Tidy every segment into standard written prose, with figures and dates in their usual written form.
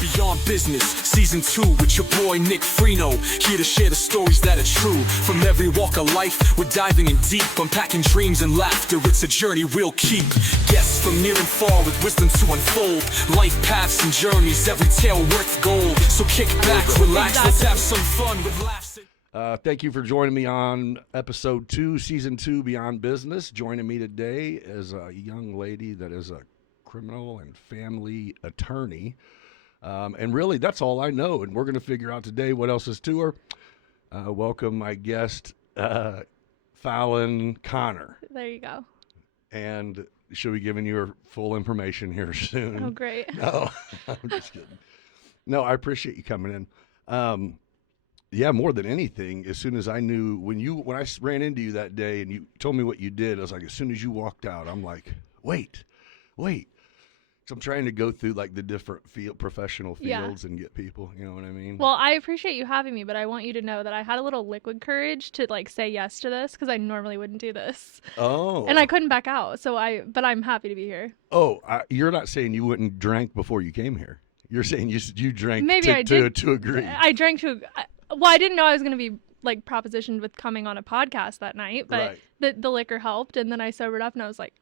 Beyond Business, Season 2 with your boy Nick Freno. Here to share the stories that are true. From every walk of life, we're diving in deep. Unpacking dreams and laughter, it's a journey we'll keep. Guests from near and far with wisdom to unfold. Life paths and journeys, every tale worth gold. So kick back, relax, let's have some fun with laughs. Thank you for joining me on episode 2, season 2, Beyond Business. Joining me today is a young lady that is a criminal and family attorney. And really, that's all I know. And we're going to figure out today what else is to her. Welcome my guest, Fallon Conner. There you go. And she'll be giving you her full information here soon. Oh, great. No, I'm just kidding. No, I appreciate you coming in. Yeah, more than anything, as soon as I knew, when I ran into you that day and you told me what you did, I was like, as soon as you walked out, I'm like, wait. So I'm trying to go through like the different professional fields and get people, you know what I mean? Well, I appreciate you having me, but I want you to know that I had a little liquid courage to like say yes to this because I normally wouldn't do this. Oh. And I couldn't back out. But I'm happy to be here. Oh, you're not saying you wouldn't drink before you came here. You're saying you drank Maybe to agree. I drank to. Well, I didn't know I was going to be like propositioned with coming on a podcast that night, but the liquor helped, and then I sobered up and I was like,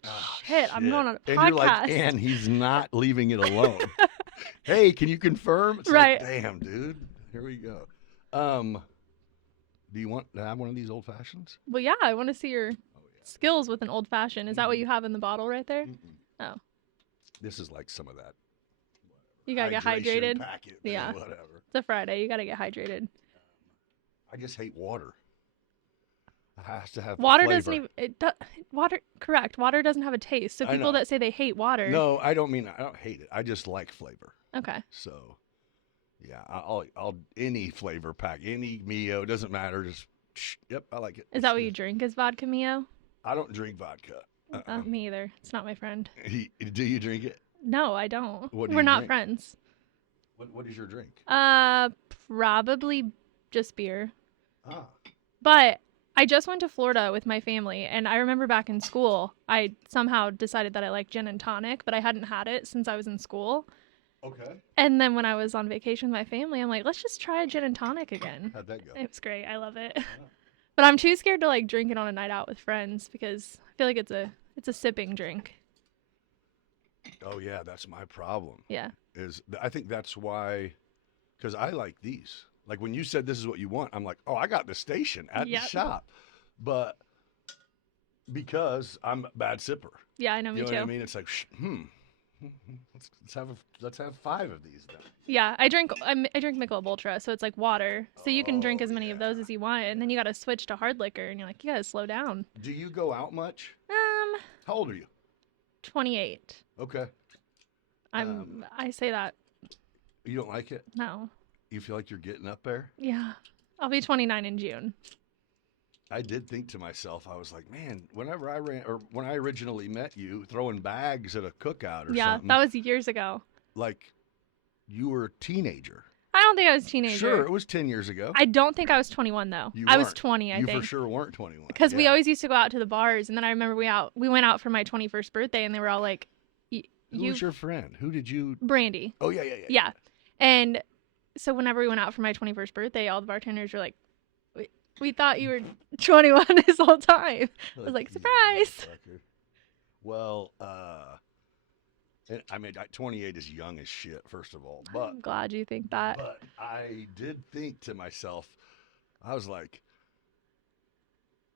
shit, I'm going on a podcast. And you're like, and he's not leaving it alone. Hey, can you confirm? It's right. Like, damn, dude. Here we go. Do you want to have one of these old fashions? Well, yeah, I want to see your skills with an old fashioned. Is that what you have in the bottle right there? Oh. This is like some of that. You gotta get hydrated. Packet, yeah. Whatever. It's a Friday. You gotta get hydrated. I just hate water. It has to have water. flavor. Doesn't even water. Correct. Water doesn't have a taste. So people that say they hate water. No, I don't hate it. I just like flavor. Okay. So, yeah, I'll any flavor pack, any Mio, doesn't matter. Just yep, I like it. Is that what you drink? Is vodka Mio? I don't drink vodka. Me either. It's not my friend. Do you drink it? No, I don't. We're not drink? Friends. What is your drink? Probably just beer. Ah. But I just went to Florida with my family, and I remember back in school, I somehow decided that I liked gin and tonic, but I hadn't had it since I was in school. Okay. And then when I was on vacation with my family, I'm like, let's just try a gin and tonic again. How'd that go? It was great. I love it. Yeah. But I'm too scared to like drink it on a night out with friends because I feel like it's a sipping drink. Oh yeah, that's my problem. Yeah. I think that's why, because I like these. Like when you said this is what you want, I'm like, oh, I got the station at the shop, but because I'm a bad sipper. Yeah, I know, me you know too. What I mean, it's like, let's have 5 of these then. Yeah, I drink Michelob Ultra, so it's like water. So you can drink as many of those as you want, and then you got to switch to hard liquor, and you're like, you got to slow down. Do you go out much? How old are you? 28. Okay. I say that. You don't like it? No. You feel like you're getting up there? Yeah. I'll be 29 in June. I did think to myself, I was like, man, when I originally met you, throwing bags at a cookout or something. Yeah, that was years ago. Like, you were a teenager. I don't think I was a teenager. Sure, it was 10 years ago. I don't think I was 21 though. I was 20, I think. You for sure weren't 21. Because we always used to go out to the bars, and then I remember we went out for my 21st birthday, and they were all like, Who was your friend? Who did you? Brandy. Oh, yeah. Yeah. And so whenever we went out for my 21st birthday, all the bartenders were like, we thought you were 21 this whole time. I was like, surprise. Well, I mean, 28 is young as shit, first of all. But I'm glad you think that. But I did think to myself, I was like,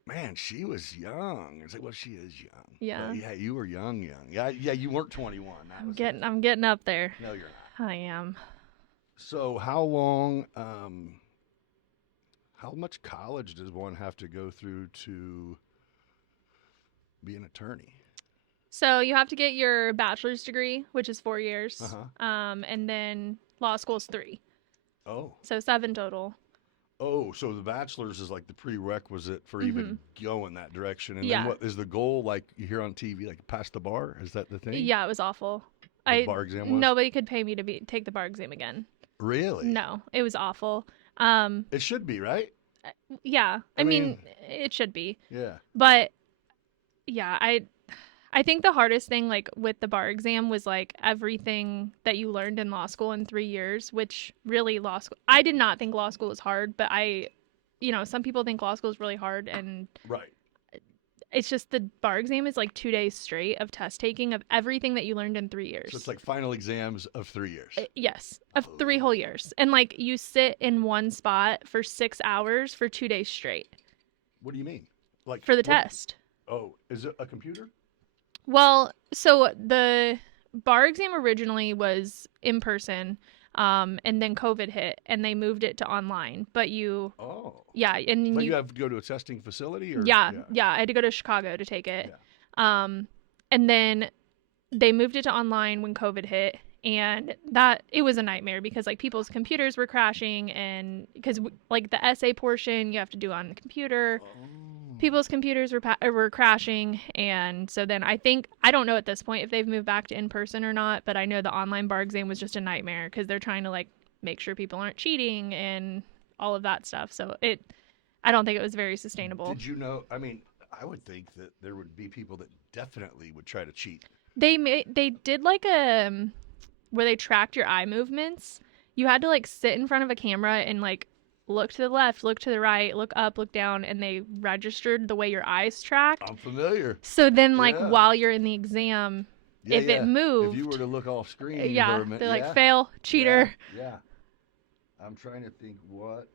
man, she was young. It's like, well, she is young. Yeah. But yeah, you were young. Yeah, you weren't 21. I'm getting up there. No, you're not. I am. So how long, how much college does one have to go through to be an attorney? So you have to get your bachelor's degree, which is 4 years. Uh-huh. And then law school is 3. Oh. So 7 total. Oh, so the bachelor's is like the prerequisite for even going that direction. And yeah. then what is the goal, like you hear on TV, like pass the bar? Is that the thing? Yeah, it was awful. The bar exam was? Nobody could pay me to take the bar exam again. Really? No, it was awful. It should be, right? Yeah. I mean, it should be. Yeah. But yeah, I think the hardest thing, like, with the bar exam was, like, everything that you learned in law school in 3 years, which really I did not think law school was hard, but some people think law school is really hard, and Right. it's just the bar exam is, like, 2 days straight of test taking of everything that you learned in 3 years. So it's like final exams of 3 years. Yes, of 3 whole years. And, like, you sit in one spot for 6 hours for 2 days straight. What do you mean? Like For the test. Oh, is it a computer? Well, so the bar exam originally was in person, and then COVID hit, and they moved it to online. But Oh. yeah, and But you have to go to a testing facility, or yeah, I had to go to Chicago to take it. Yeah. And then they moved it to online when COVID hit, and it was a nightmare because, like, people's computers were crashing, and because, like, the essay portion you have to do on the computer. People's computers were crashing, and so then I don't know at this point if they've moved back to in-person or not, but I know the online bar exam was just a nightmare because they're trying to, like, make sure people aren't cheating and all of that stuff. So I don't think it was very sustainable. Did you know? I mean, I would think that there would be people that definitely would try to cheat. They did, like, where they tracked your eye movements. You had to, like, sit in front of a camera and, like, look to the left, look to the right, look up, look down, and they registered the way your eyes tracked. I'm familiar. So then, like, while you're in the exam, if it moved, if you were to look off screen, they're like, fail, cheater. Yeah. I'm trying to think what.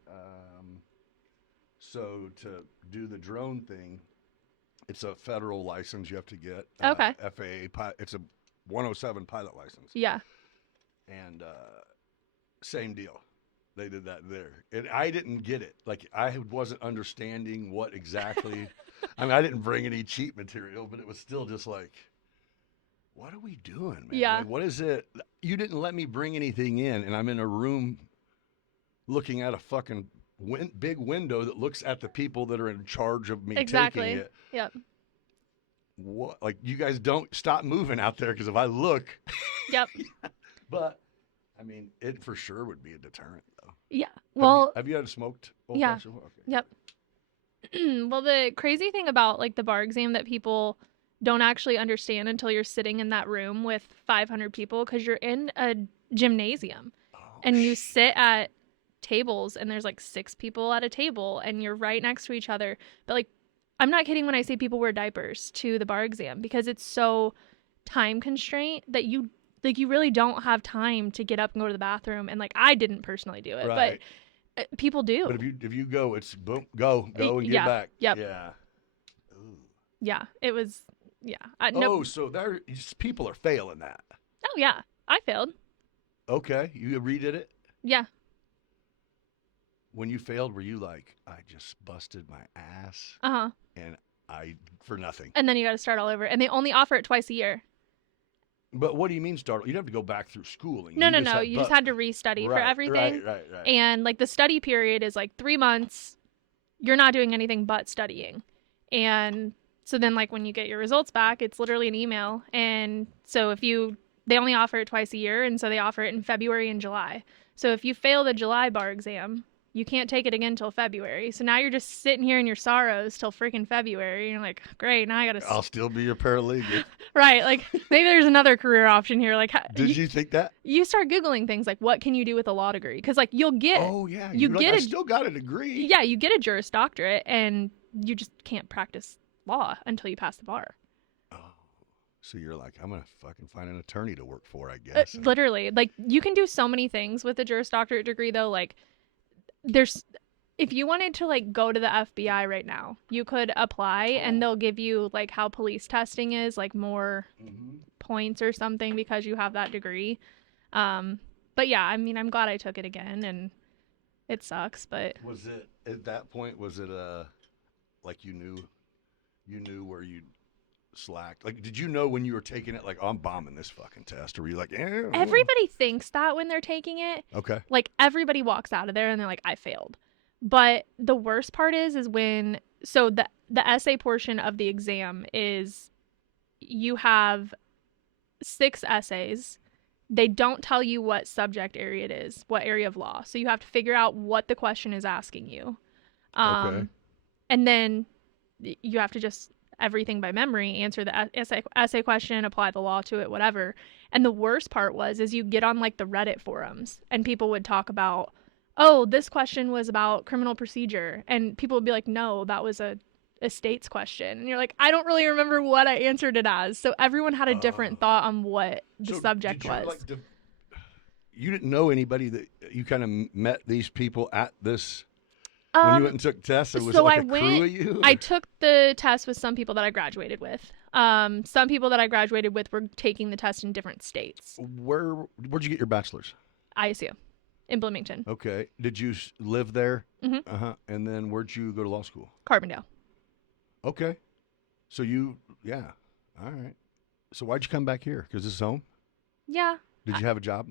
So to do the drone thing, it's a federal license you have to get. Okay. FAA. It's a 107 pilot license. Yeah. And same deal. They did that there. And I didn't get it. Like, I wasn't understanding what exactly. I mean, I didn't bring any cheat material, but it was still just like, what are we doing, man? Yeah. Like, what is it? You didn't let me bring anything in, and I'm in a room looking at a fucking big window that looks at the people that are in charge of me taking it. Yep. What? Like, you guys don't stop moving out there, because if I look. Yep. But, I mean, it for sure would be a deterrent, though. Yeah. Well, have you had a smoked old yeah. fashioned? Okay. Yep. Well, the crazy thing about, like, the bar exam that people don't actually understand until you're sitting in that room with 500 people, because you're in a gymnasium and you sit at tables, and there's, like, 6 people at a table, and you're right next to each other. But, like, I'm not kidding when I say people wear diapers to the bar exam, because it's so time constraint that you really don't have time to get up and go to the bathroom. And, like, I didn't personally do it, right. but people do. But if you go, it's boom, go and get back. Yep. Yeah. Ooh. Yeah. It was. Yeah. So people are failing that. Oh yeah, I failed. Okay, you redid it. Yeah. When you failed, were you like, I just busted my ass? And for nothing. And then you got to start all over, and they only offer it twice a year. But what do you mean start? You'd have to go back through schooling. No. You just had to restudy for everything. Right. And, like, the study period is, like, 3 months. You're not doing anything but studying. And so then, like, when you get your results back, it's literally an email. And so they only offer it twice a year, and so they offer it in February and July. So if you fail the July bar exam, you can't take it again until February. So now you're just sitting here in your sorrows till freaking February. And you're like, great, now I got to... I'll still be your paralegal. Right. Like, maybe there's another career option here. Like, Did you think that? You start Googling things like, what can you do with a law degree? Because, like, you'll get... Oh, yeah. I still got a degree. Yeah, you get a Juris Doctorate, and you just can't practice law until you pass the bar. Oh. So you're like, I'm going to fucking find an attorney to work for, I guess. Literally. Like, you can do so many things with a Juris Doctorate degree, though. Like, if you wanted to, like, go to the FBI right now, you could apply, and they'll give you, like, how police testing is, like, more points or something because you have that degree. But yeah, I mean, I'm glad I took it again, and it sucks, but... Was it, at that point, like, you knew where you'd slacked? Like, did you know when you were taking it, like, oh, I'm bombing this fucking test? Or were you like, Everybody thinks that when they're taking it. Okay. Like, everybody walks out of there and they're like, I failed. But the worst part is when, so the essay portion of the exam is you have 6 essays. They don't tell you what subject area it is, what area of law. So you have to figure out what the question is asking you. Okay. And then you have to just everything by memory, answer the essay question, apply the law to it, whatever. And the worst part is you get on like the Reddit forums and people would talk about, oh, this question was about criminal procedure. And people would be like, no, that was a estates question. And you're like, I don't really remember what I answered it as. So everyone had a different thought on what the subject was. You didn't know anybody that you kind of met these people at this when you went and took tests? It was like a crew of you? I took the test with some people that I graduated with. Some people that I graduated with were taking the test in different states. Where'd you get your bachelor's? ISU in Bloomington. Okay. Did you live there? Mm-hmm. Uh-huh. And then where'd you go to law school? Carbondale. Okay. So all right. So why'd you come back here? Because this is home? Yeah. Did you have a job?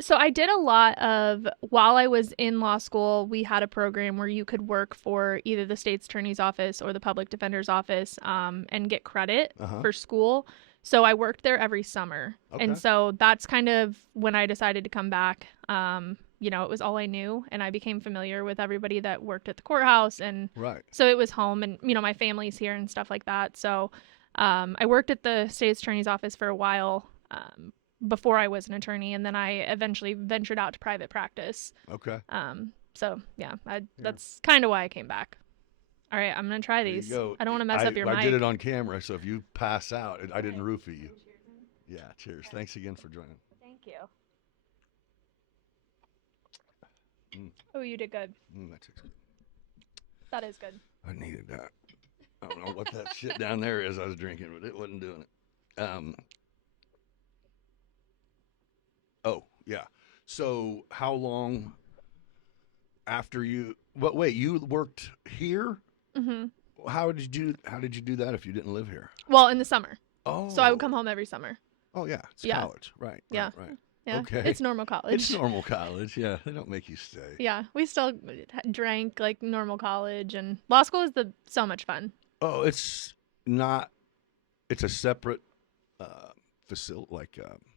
So I did a lot of, while I was in law school, we had a program where you could work for either the state's attorney's office or the public defender's office, and get credit for school. So I worked there every summer. Okay. And so that's kind of when I decided to come back. It was all I knew, and I became familiar with everybody that worked at the courthouse. And right. So it was home, and, my family's here and stuff like that. So, I worked at the state's attorney's office for a while, before I was an attorney, and then I eventually ventured out to private practice. Okay. That's kind of why I came back. All right, I'm going to try these. I don't want to mess up your mic. I did it on camera, so if you pass out, I didn't roofie you. Yeah, cheers. Okay. Thanks again for joining. Thank you. Oh, you did good. That tastes good. That is good. I needed that. I don't know what that shit down there is I was drinking, but it wasn't doing it. Oh, yeah. So how long after you... But wait, you worked here? Mm-hmm. How did you do that if you didn't live here? Well, in the summer. Oh. So I would come home every summer. Oh, yeah. It's college. Right. Yeah. Right. Yeah. Okay. It's normal college. It's normal college. Yeah. They don't make you stay. Yeah. We still drank like normal college, and law school is so much fun. Oh, it's not... It's a separate facility,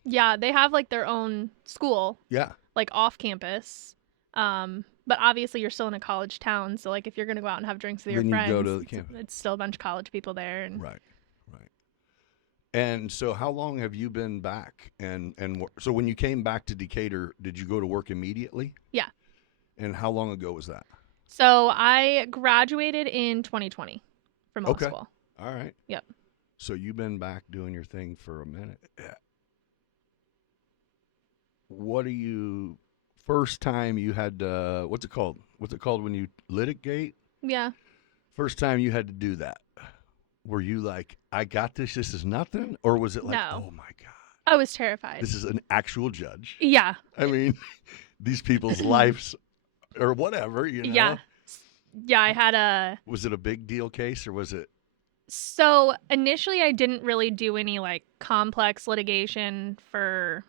Yeah, they have like their own school. Yeah. Like off campus. But obviously you're still in a college town, so like if you're gonna go out and have drinks with your friends, you go to the campus. It's still a bunch of college people there. And... Right. And so how long have you been back? And so when you came back to Decatur, did you go to work immediately? Yeah. And how long ago was that? So I graduated in 2020 from law school. All right. Yep. So you've been back doing your thing for a minute. What first time you had what's it called? What's it called when you litigate? Yeah. First time you had to do that. Were you like, I got this, this is nothing? Or was it like, no. Oh my God. I was terrified. This is an actual judge. Yeah. I mean, these people's lives or whatever, Yeah. Yeah, I had Was it a big deal case or was it? So initially I didn't really do any like complex litigation for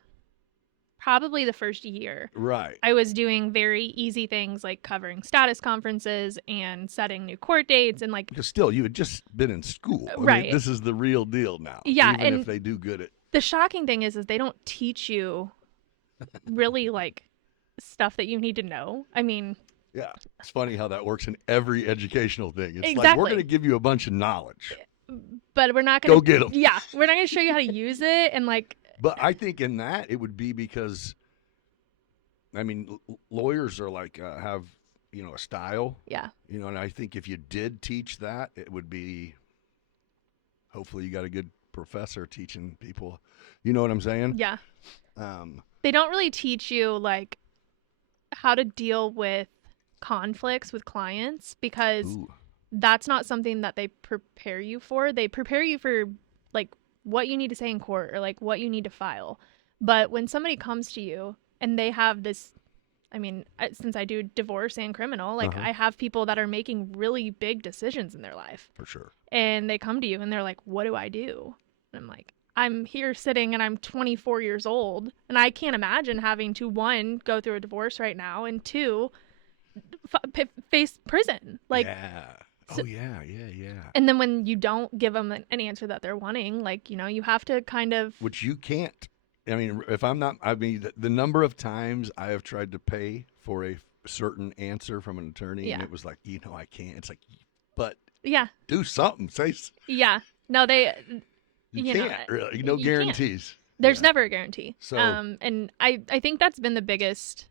probably the first year. Right. I was doing very easy things like covering status conferences and setting new court dates and like... Because still, you had just been in school. Right. I mean, this is the real deal now. Yeah. Even if they do good at... The shocking thing is they don't teach you really like stuff that you need to know. I mean... Yeah. It's funny how that works in every educational thing. It's exactly. like, we're going to give you a bunch of knowledge. But we're not going to... Go get them. Yeah. We're not going to show you how to use it and like... But I think in that, it would be because, I mean, lawyers are like, have, a style. Yeah. And I think if you did teach that, it would be, hopefully you got a good professor teaching people. You know what I'm saying? Yeah. They don't really teach you, like, how to deal with conflicts with clients because that's not something that they prepare you for. They prepare you for, like, what you need to say in court or like what you need to file. But when somebody comes to you and they have this, I mean, since I do divorce and criminal, like I have people that are making really big decisions in their life. For sure. And they come to you and they're like, what do I do? And I'm like, I'm here sitting and I'm 24 years old and I can't imagine having to, one, go through a divorce right now, and two, face prison. Like, yeah. So, oh, yeah. And then when you don't give them an answer that they're wanting, like, you have to kind of... Which you can't. I mean, the number of times I have tried to pay for a certain answer from an attorney, and it was like, I can't. It's like, but Yeah. Do something. Yeah. No, You you know, can't really. No you can't. guarantees. There's Yeah. never a guarantee. So- and I think that's been the biggest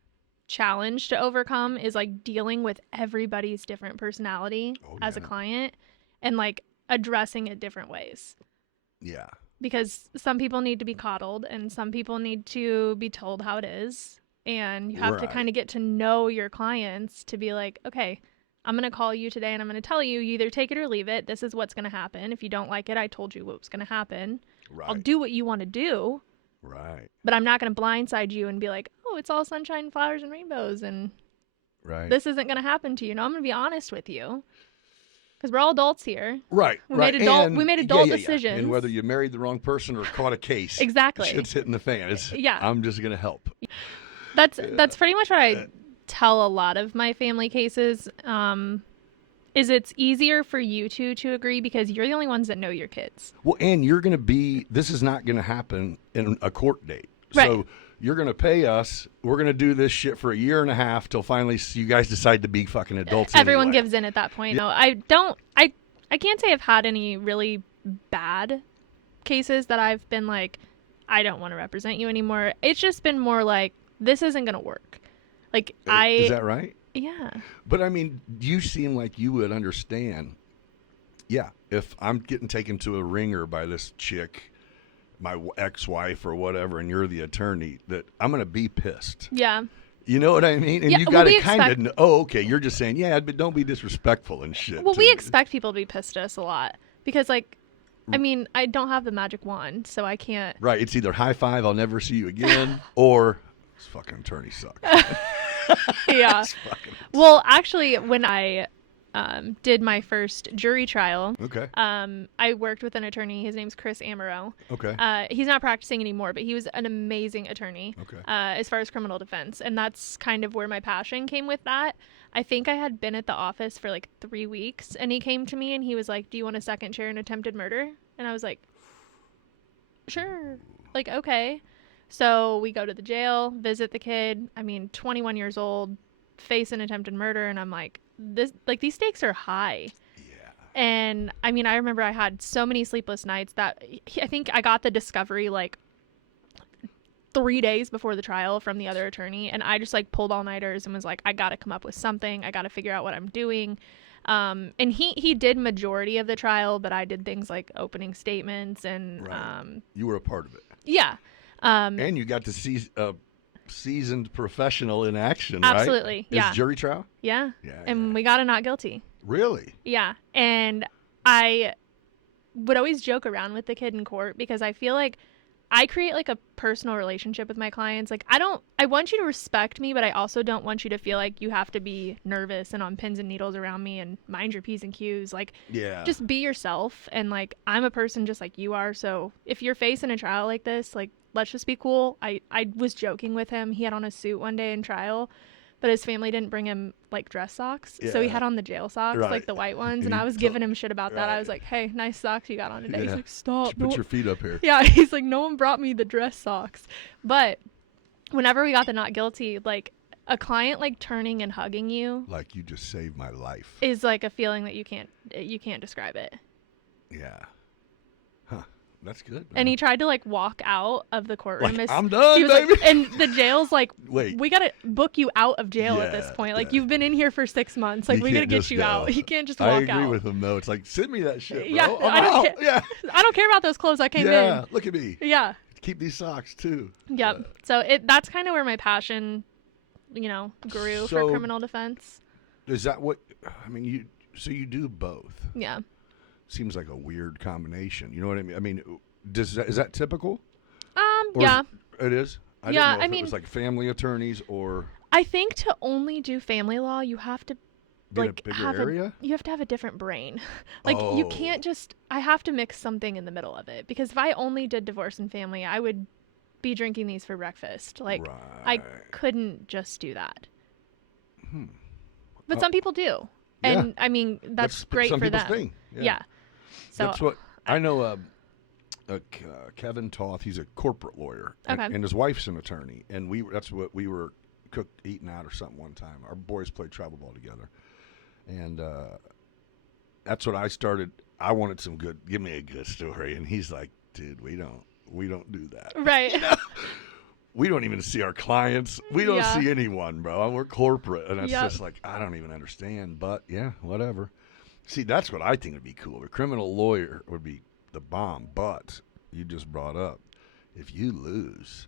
challenge to overcome is like dealing with everybody's different personality as a client and like addressing it different ways. Yeah. Because some people need to be coddled and some people need to be told how it is. And you have to kind of get to know your clients to be like, okay, I'm going to call you today and I'm going to tell you, you either take it or leave it. This is what's going to happen. If you don't like it, I told you what was going to happen. Right. I'll do what you want to do. Right. But I'm not going to blindside you and be like, oh, it's all sunshine, flowers, and rainbows. And this isn't going to happen to you. No, I'm going to be honest with you. Because we're all adults here. Right. We made adult decisions. And whether you married the wrong person or caught a case. Exactly. Shit's hitting the fan. I'm just going to help. That's pretty much what I tell a lot of my family cases. Is it's easier for you two to agree because you're the only ones that know your kids. Well, and this is not going to happen in a court date. Right. So you're going to pay us. We're going to do this shit for a year and a half till finally you guys decide to be fucking adults. Everyone anyway. gives in at that point. No, I can't say I've had any really bad cases that I've been like, I don't want to represent you anymore. It's just been more like, this isn't going to work. Like Is that right? Yeah. But I mean, you seem like you would understand. Yeah, if I'm getting taken to a ringer by this chick, my ex-wife or whatever, and you're the attorney, that I'm going to be pissed. Yeah. You know what I mean? And you got to kind of know. Oh, okay. You're just saying, yeah, but don't be disrespectful and shit. Well, we expect people to be pissed at us a lot because, like, I mean, I don't have the magic wand, so I can't. Right. It's either high five, I'll never see you again, or this fucking attorney sucks. Yeah. Well, actually, when I did my first jury trial, I worked with an attorney. His name's Chris Amaro. Okay. He's not practicing anymore, but he was an amazing attorney as far as criminal defense. And that's kind of where my passion came with that. I think I had been at the office for like 3 weeks, and he came to me and he was like, do you want a second chair in attempted murder? And I was like, sure. Like, okay. So we go to the jail, visit the kid. I mean, 21 years old, face an attempted murder, and I'm like, these stakes are high. Yeah. And I mean, I remember I had so many sleepless nights that I think I got the discovery like 3 days before the trial from the other attorney, and I just like pulled all-nighters and was like, I got to come up with something. I got to figure out what I'm doing. And he did majority of the trial, but I did things like opening statements and you were a part of it. Yeah. And you got to see a seasoned professional in action, right? Absolutely. Yeah. Jury trial? Yeah. And we got a not guilty. Really? Yeah. And I would always joke around with the kid in court because I feel like I create like a personal relationship with my clients. Like I want you to respect me, but I also don't want you to feel like you have to be nervous and on pins and needles around me and mind your P's and Q's. Like, just be yourself. And like, I'm a person just like you are. So if you're facing a trial like this, like, let's just be cool. I was joking with him. He had on a suit one day in trial, but his family didn't bring him like dress socks. So he had on the jail socks, like the white ones. And I was giving him shit about that. I was like, hey, nice socks you got on today. He's like, stop. Put your feet up here. Yeah. He's like, no one brought me the dress socks. But whenever we got the not guilty, like a client like turning and hugging you. Like you just saved my life. Is like a feeling that you can't describe it. Yeah. That's good, man. And he tried to like walk out of the courtroom. Like, I'm done, he was baby. Like, and the jail's like, wait, we gotta book you out of jail at this point. Like you've been in here for 6 months. Like we gotta get you out. You can't just walk out. I agree with him though. It's like, send me that shit, bro. Yeah, I don't care about those clothes. I came in. Yeah, look at me. Yeah. Keep these socks too. Yep. So that's kind of where my passion, grew for criminal defense. Is that what? I mean, you do both. Yeah. Seems like a weird combination. You know what I mean? I mean. Is that typical? Yeah. It is? I didn't know if it was like family attorneys or... I think to only do family law, you have to like have a bigger area? You have to have a different brain. Like you can't just... I have to mix something in the middle of it. Because if I only did divorce and family, I would be drinking these for breakfast. Like, I couldn't just do that. But some people do. And, I mean, that's great for them. Thing. Yeah. So that's what... I know... Kevin Toth, he's a corporate lawyer, and his wife's an attorney, and that's what we were eating out or something one time. Our boys played travel ball together, and that's what I started. I wanted some good. Give me a good story, and he's like, dude, we don't do that. Right. We don't even see our clients. We don't Yeah. see anyone, bro. We're corporate, and it's Yep. just like I don't even understand. But yeah, whatever. See, that's what I think would be cool. A criminal lawyer would be the bomb. But you just brought up, if you lose,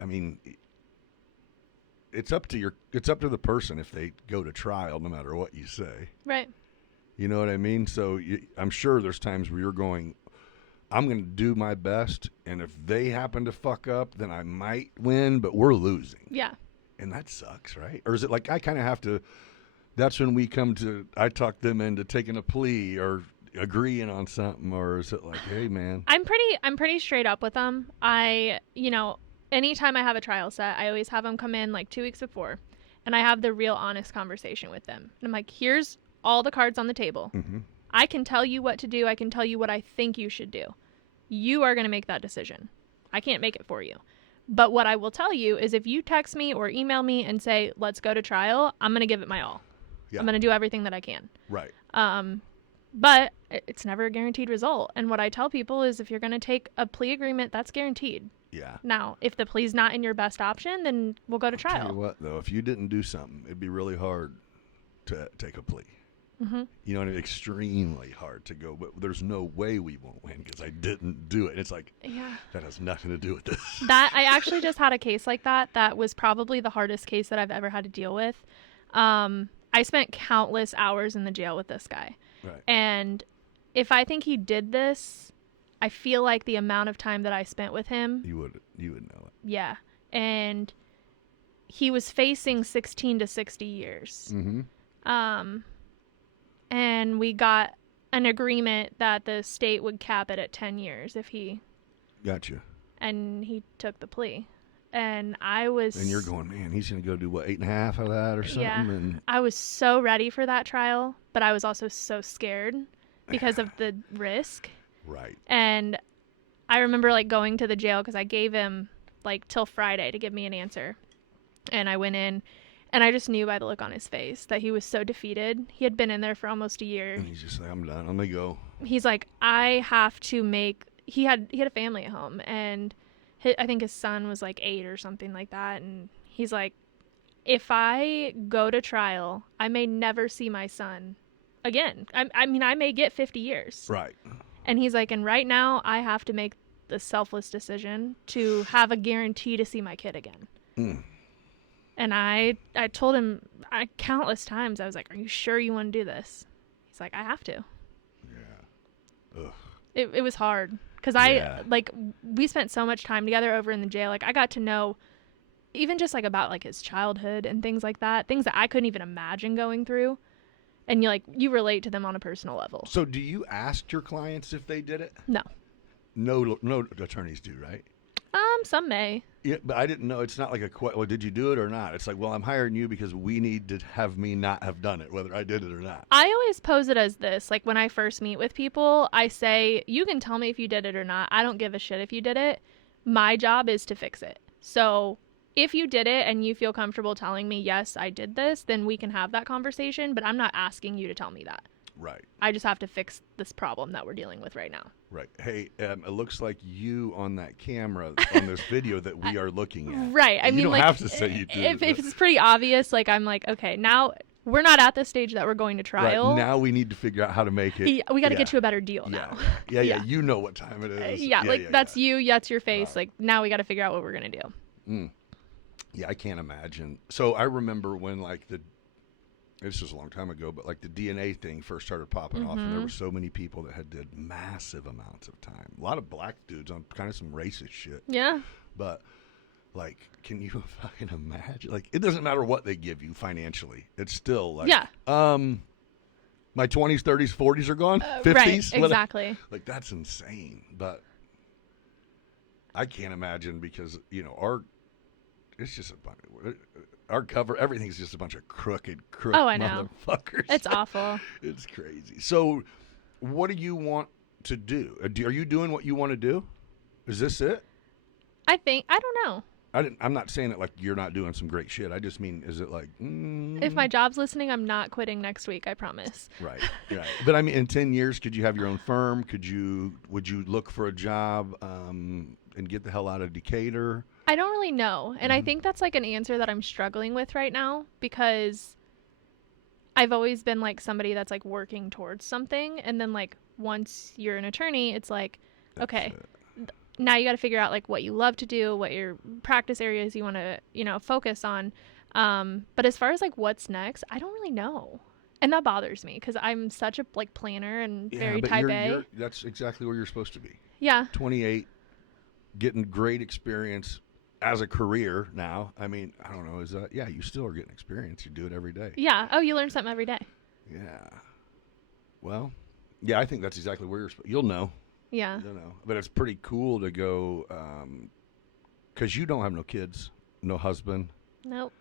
I mean, it's up to the person if they go to trial, no matter what you say. Right. You know what I mean? So I'm sure there's times where you're going, I'm going to do my best, and if they happen to fuck up, then I might win, but we're losing. Yeah. And that sucks, right? Or is it like I kind of have to, that's when I talk them into taking a plea or agreeing on something, or is it like, hey, man? I'm pretty straight up with them. Anytime I have a trial set, I always have them come in like 2 weeks before, and I have the real honest conversation with them. And I'm like, here's all the cards on the table. Mm-hmm. I can tell you what to do. I can tell you what I think you should do. You are going to make that decision. I can't make it for you. But what I will tell you is if you text me or email me and say, let's go to trial, I'm going to give it my all. Yeah. I'm going to do everything that I can. Right. But it's never a guaranteed result. And what I tell people is if you're going to take a plea agreement, that's guaranteed. Yeah. Now, if the plea's not in your best option, then we'll go to Tell you trial. what, though, if you didn't do something, it'd be really hard to take a plea. Mm-hmm. You know, and extremely hard to go, but there's no way we won't win because I didn't do it. And it's like, Yeah. that has nothing to do with this. That I actually just had a case like that. That was probably the hardest case that I've ever had to deal with. I spent countless hours in the jail with this guy. Right. And if I think he did this, I feel like the amount of time that I spent with him. You would know it. Yeah. And he was facing 16 to 60 years. Mm-hmm. And we got an agreement that the state would cap it at 10 years if he. Gotcha. And he took the plea. And I was. And you're going, man, he's going to go do what, 8.5 of that or something? Yeah. And I was so ready for that trial, but I was also so scared because of the risk. right. And I remember like going to the jail because I gave him like till Friday to give me an answer. And I went in and I just knew by the look on his face that he was so defeated. He had been in there for almost a year. And he's just like, I'm done. Let me go. He's like, I have to make. He had a family at home, and I think his son was like 8 or something like that. And he's like, if I go to trial, I may never see my son again. I mean, I may get 50 years. Right. And he's like, and right now I have to make the selfless decision to have a guarantee to see my kid again. Mm. And I told him countless times, I was like, are you sure you want to do this? He's like, I have to. Yeah. Ugh. It was hard because we spent so much time together over in the jail. Like I got to know even just like about like his childhood and things like that, things that I couldn't even imagine going through. And you relate to them on a personal level. So do you ask your clients if they did it? No. No attorneys do, right? Some may. Yeah, but I didn't know. It's not like well, did you do it or not? It's like, well, I'm hiring you because we need to have me not have done it, whether I did it or not. I always pose it as this. Like when I first meet with people, I say, you can tell me if you did it or not. I don't give a shit if you did it. My job is to fix it. So if you did it and you feel comfortable telling me, yes, I did this, then we can have that conversation. But I'm not asking you to tell me that. Right. I just have to fix this problem that we're dealing with right now. Right. Hey, it looks like you on that camera on this video that we are looking at. Right. You don't have to say you did. If it's pretty obvious, like I'm like, okay, now we're not at the stage that we're going to trial. Right. Now we need to figure out how to make it. We got to get you a better deal now. Yeah. You know what time it is. That's you. That's your face. Like now we got to figure out what we're going to do. Mm. Yeah, I can't imagine. So I remember when this was a long time ago, but like the DNA thing first started popping off, and there were so many people that had did massive amounts of time. A lot of black dudes on kind of some racist shit. Yeah. But like, can you fucking imagine? Like, it doesn't matter what they give you financially. It's still like, my 20s, 30s, 40s are gone. 50s, right? Exactly. Like that's insane. But I can't imagine because it's just a bunch. Our cover, everything's just a bunch of crooked I know. motherfuckers. It's awful. It's crazy. So, what do you want to do? Are you doing what you want to do? Is this it? I don't know. I'm not saying it like you're not doing some great shit. I just mean, is it like... If my job's listening, I'm not quitting next week, I promise. Right. But I mean, in 10 years, could you have your own firm? Would you look for a job and get the hell out of Decatur? I don't really know. And I think that's like an answer that I'm struggling with right now, because I've always been like somebody that's like working towards something. And then like once you're an attorney, it's like, okay, now you got to figure out like what you love to do, what your practice areas you want to, focus on. But as far as like what's next, I don't really know. And that bothers me because I'm such a like planner and very type A. That's exactly where you're supposed to be. Yeah. 28, getting great experience as a career now. I mean, I don't know. You still are getting experience. You do it every day. Yeah. Oh, you learn something every day. Yeah. Well, yeah, I think that's exactly where you'll know. Yeah. You'll know. But it's pretty cool to go, because you don't have no kids, no husband. Nope.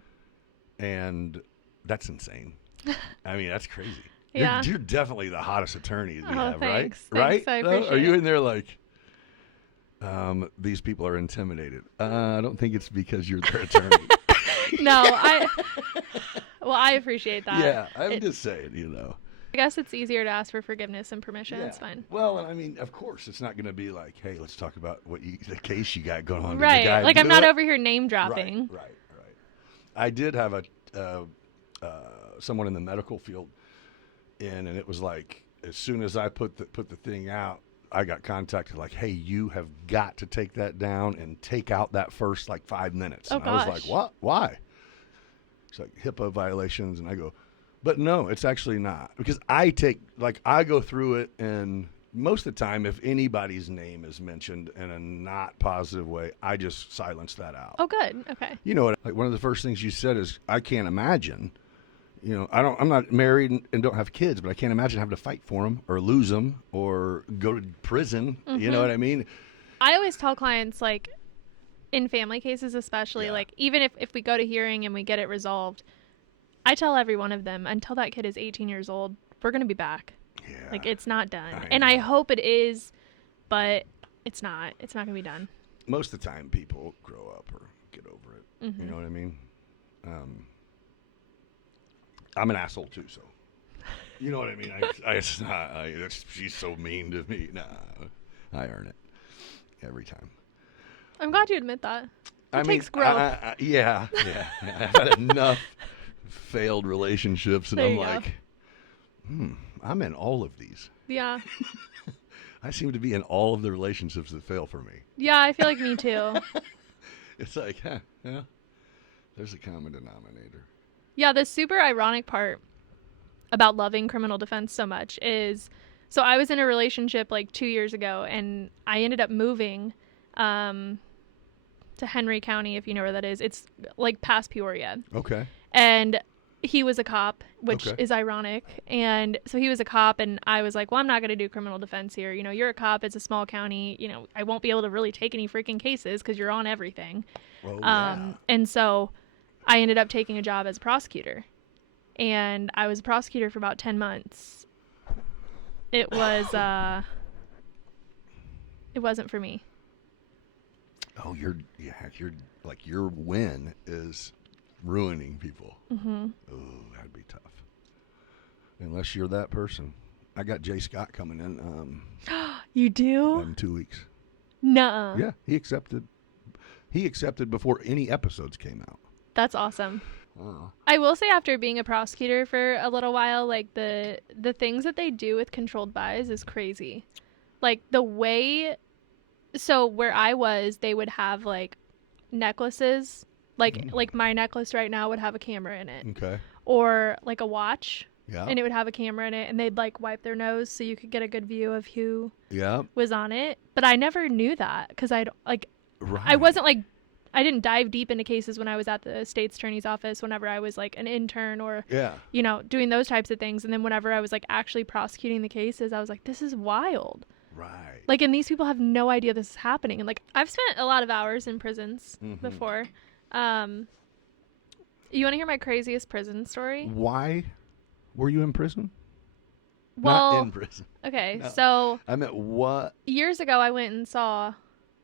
And that's insane. I mean, that's crazy. Yeah. You're definitely the hottest attorney we have, thanks. right? Thanks, I appreciate Are you it. in there like, these people are intimidated? I don't think it's because you're their attorney. No, I appreciate that. Yeah, I'm just saying, I guess it's easier to ask for forgiveness and permission. Yeah. It's fine. Well, and I mean, of course, it's not going to be like, hey, let's talk about the case you got going on. Did the Right. guy Like, do I'm not it? over here name dropping. Right. I did have someone in the medical field in, and it was like, as soon as I put the thing out, I got contacted like, hey, you have got to take that down and take out that first like 5 minutes. Oh, and I was gosh. like, what? Why? It's like HIPAA violations. And I go, but no, it's actually not. Because I go through it, and most of the time, if anybody's name is mentioned in a not positive way, I just silence that out. Oh, good. Okay. You know what? Like, one of the first things you said is, I can't imagine. I'm not married and don't have kids, but I can't imagine having to fight for them or lose them or go to prison. Mm-hmm. You know what I mean? I always tell clients, like, in family cases especially, like, even if we go to hearing and we get it resolved, I tell every one of them, until that kid is 18 years old, we're going to be back. Yeah. Like, it's not done. I hope it is, but it's not. It's not going to be done. Most of the time, people grow up or get over it. Mm-hmm. You know what I mean? I'm an asshole too, so you know what I mean. She's so mean to me. Nah, I earn it every time. I'm glad you admit that. It It takes growth. Yeah. I've had enough failed relationships, and There I'm you go. like, I'm in all of these. Yeah. I seem to be in all of the relationships that fail for me. Yeah, I feel like me too. It's like, yeah, there's a common denominator. Yeah, the super ironic part about loving criminal defense so much is, so I was in a relationship like 2 years ago, and I ended up moving to Henry County, if you know where that is. It's like past Peoria. Okay. And he was a cop, which Okay. is ironic. And so he was a cop, and I was like, well, I'm not going to do criminal defense here. You're a cop. It's a small county. I won't be able to really take any freaking cases because you're on everything. Well, yeah. And so I ended up taking a job as a prosecutor. And I was a prosecutor for about 10 months. It was, it wasn't for me. Oh, your win is ruining people. Mm-hmm. Oh, that'd be tough. Unless you're that person. I got Jay Scott coming in You do? in 2 weeks. Nuh-uh. Yeah, he accepted before any episodes came out. That's awesome. Oh. I will say, after being a prosecutor for a little while, like the things that they do with controlled buys is crazy. Like the way, so where I was, they would have like necklaces, like my necklace right now would have a camera in it, Okay. or like a watch, Yeah. and it would have a camera in it, and they'd like wipe their nose so you could get a good view of who Yeah. was on it. But I never knew that because I Right. wasn't like, I didn't dive deep into cases when I was at the state's attorney's office, whenever I was like an intern or, Yeah. doing those types of things. And then whenever I was like actually prosecuting the cases, I was like, this is wild. Right. Like, and these people have no idea this is happening. And like, I've spent a lot of hours in prisons before. You want to hear my craziest prison story? Why were you in prison? Well, Not in prison. okay. No. So I meant what? years ago, I went and saw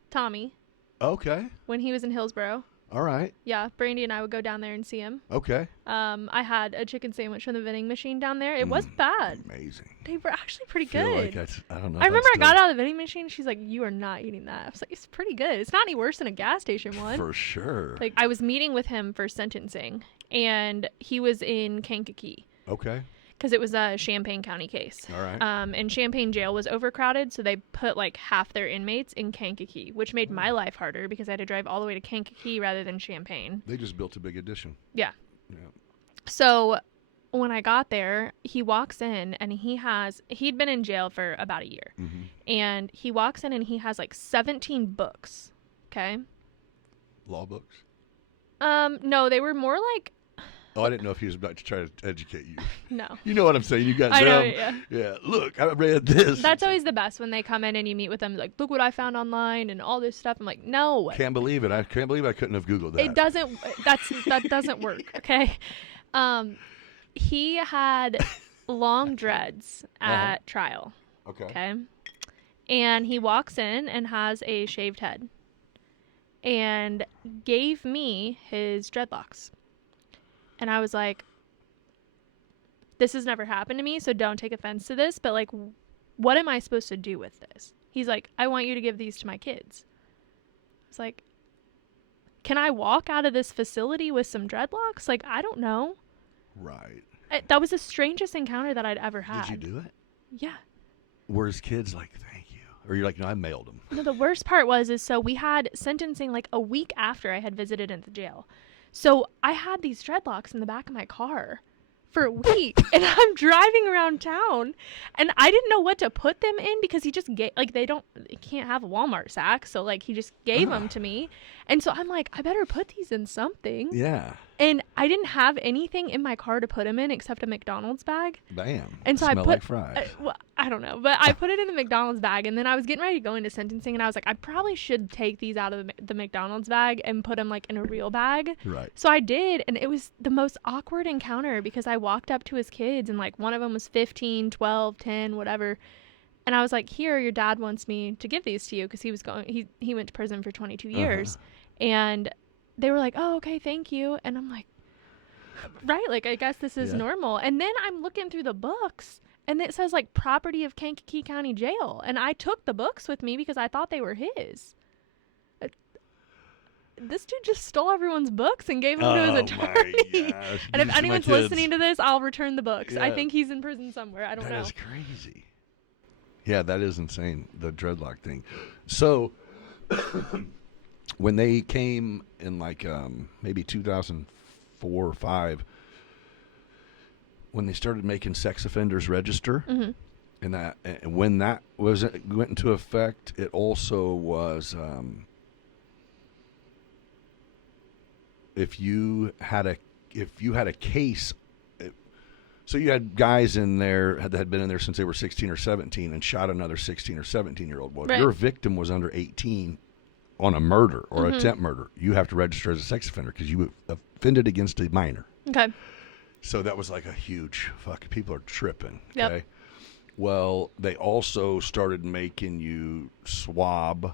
Tommy Okay. when he was in Hillsborough. All right. Yeah, Brandy and I would go down there and see him. Okay. I had a chicken sandwich from the vending machine down there. It was bad. Amazing. They were actually pretty Feel good. like I don't know. I if remember I still- got out of the vending machine. She's like, "You are not eating that." I was like, "It's pretty good. It's not any worse than a gas station one." For sure. Like, I was meeting with him for sentencing, and he was in Kankakee Okay. because it was a Champaign County case. All right. And Champaign jail was overcrowded, so they put like half their inmates in Kankakee, which made my life harder because I had to drive all the way to Kankakee rather than Champaign. They just built a big addition. Yeah. Yeah. So when I got there, he walks in and he'd been in jail for about a year. Mm-hmm. And he walks in and he has like 17 books. Okay. Law books. No, they were more like, Oh, I didn't know if he was about to try to educate you. no. You know what I'm saying? You got I know, dumb. yeah. Yeah. Look, I read this. That's always the best when they come in and you meet with them, like, look what I found online and all this stuff. I'm like, no. Can't believe it. I can't believe I couldn't have Googled that. It doesn't, that doesn't work, okay? He had long dreads at trial, Okay. okay? And he walks in and has a shaved head and gave me his dreadlocks. And I was like, this has never happened to me, so don't take offense to this, but like, what am I supposed to do with this? He's like, I want you to give these to my kids. It's like, can I walk out of this facility with some dreadlocks? Like, I don't know. Right. That was the strangest encounter that I'd ever had. Did you do it? Yeah. Were his kids like, thank you? Or you're like, no, I mailed them. No, the worst part was, so we had sentencing like a week after I had visited at the jail. So I had these dreadlocks in the back of my car for a week and I'm driving around town and I didn't know what to put them in because he just gave, like, they can't have a Walmart sack. So like he just gave them to me. And so I'm like, I better put these in something. Yeah. And I didn't have anything in my car to put them in except a McDonald's bag. Bam. And so Smell I put, like fries. well, I don't know, but I put it in the McDonald's bag, and then I was getting ready to go into sentencing, and I was like, I probably should take these out of the McDonald's bag and put them like in a real bag. Right. So I did, and it was the most awkward encounter because I walked up to his kids, and like one of them was 15, 12, 10, whatever. And I was like, here, your dad wants me to give these to you because he went to prison for 22 years. And they were like, oh, okay, thank you. And I'm like, right, like, I guess this is normal. And then I'm looking through the books and it says like property of Kankakee County Jail. And I took the books with me because I thought they were his. This dude just stole everyone's books and gave them to his attorney. And if anyone's listening to this, I'll return the books. Yeah. I think he's in prison somewhere. I don't know. That is crazy. Yeah, that is insane, the dreadlock thing. So when they came in like maybe 2004 or 5, when they started making sex offenders register, and when that went into effect, it also was if you had a case. So you had guys in there that had been in there since they were 16 or 17 and shot another 16 or 17-year-old. Well, if your victim was under 18 on a murder or attempt murder, you have to register as a sex offender because you offended against a minor. Okay. So that was like a huge fuck. People are tripping. Yep. Okay. Well, they also started making you swab.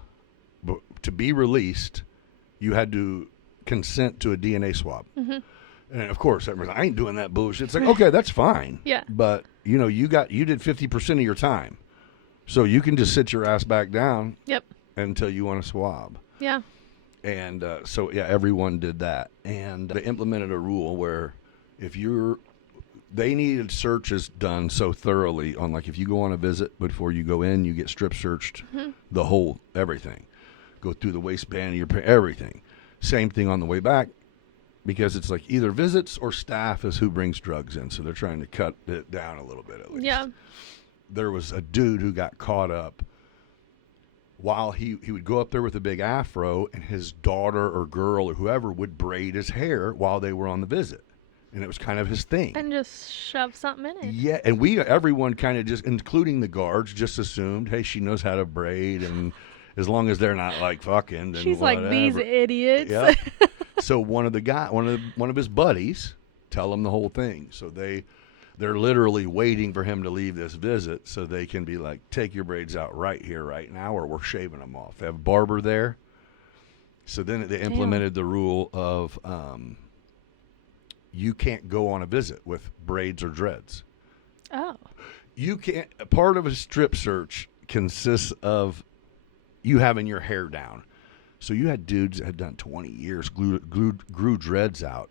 But to be released, you had to consent to a DNA swab. And of course, everyone's like, I ain't doing that bullshit. It's like, okay, that's fine. Yeah. But you did 50% of your time, so you can just sit your ass back down. Yep. Until you want to swab. Yeah. And so everyone did that, and they implemented a rule where they needed searches done so thoroughly on, like, if you go on a visit before you go in, you get strip searched, the whole everything, go through the waistband of your everything. Same thing on the way back. Because it's like either visits or staff is who brings drugs in. So they're trying to cut it down a little bit at least. Yeah. There was a dude who got caught up while he would go up there with a big afro, and his daughter or girl or whoever would braid his hair while they were on the visit. And it was kind of his thing. And just shove something in it. Yeah. And everyone kind of just, including the guards, just assumed, hey, she knows how to braid. And as long as they're not like fucking, then she's whatever. like, these idiots. Yep. So one of his buddies tell him the whole thing. So they're literally waiting for him to leave this visit so they can be like, take your braids out right here, right now, or we're shaving them off. They have a barber there, So then they implemented the rule of you can't go on a visit with braids or dreads. Oh. You can't. Part of a strip search consists of you having your hair down. So you had dudes that had done 20 years, grew dreads out.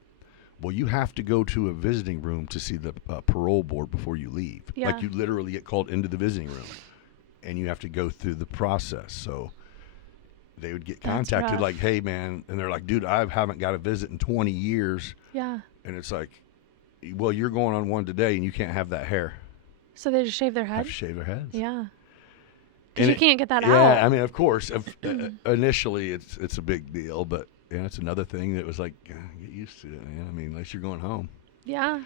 Well, you have to go to a visiting room to see the parole board before you leave. Yeah. Like, you literally get called into the visiting room, and you have to go through the process. So they would get contacted like, hey, man, and they're like, dude, I haven't got a visit in 20 years. Yeah. And it's like, well, you're going on one today, and you can't have that hair. So they just shave their head? Have to shave their heads. Yeah. Because you can't get that out. Yeah, I mean, of course, initially it's a big deal, but it's another thing that was like, get used to it, man. I mean, unless you're going home. Yeah.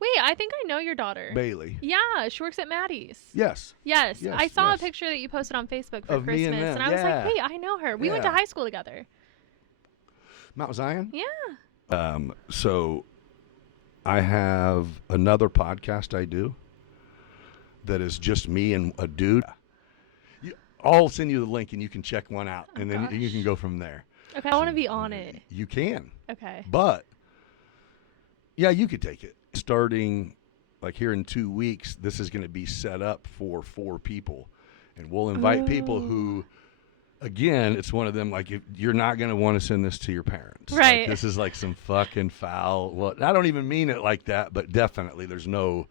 Wait, I think I know your daughter. Bailey. Yeah, she works at Maddie's. Yes. Yes. I saw a picture that you posted on Facebook for Christmas, and I was like, wait, I know her. We went to high school together. Mount Zion? Yeah. So I have another podcast I do that is just me and a dude. I'll send you the link and you can check one out, and then you can go from there. Okay, I want to be on it. You can. Okay. But, yeah, you could take it. Starting, like, here in 2 weeks, this is going to be set up for 4 people. And we'll invite people who, again, it's one of them, like, if you're not going to want to send this to your parents. Right. Like, this is like some fucking foul. Well, I don't even mean it like that, but definitely there's no...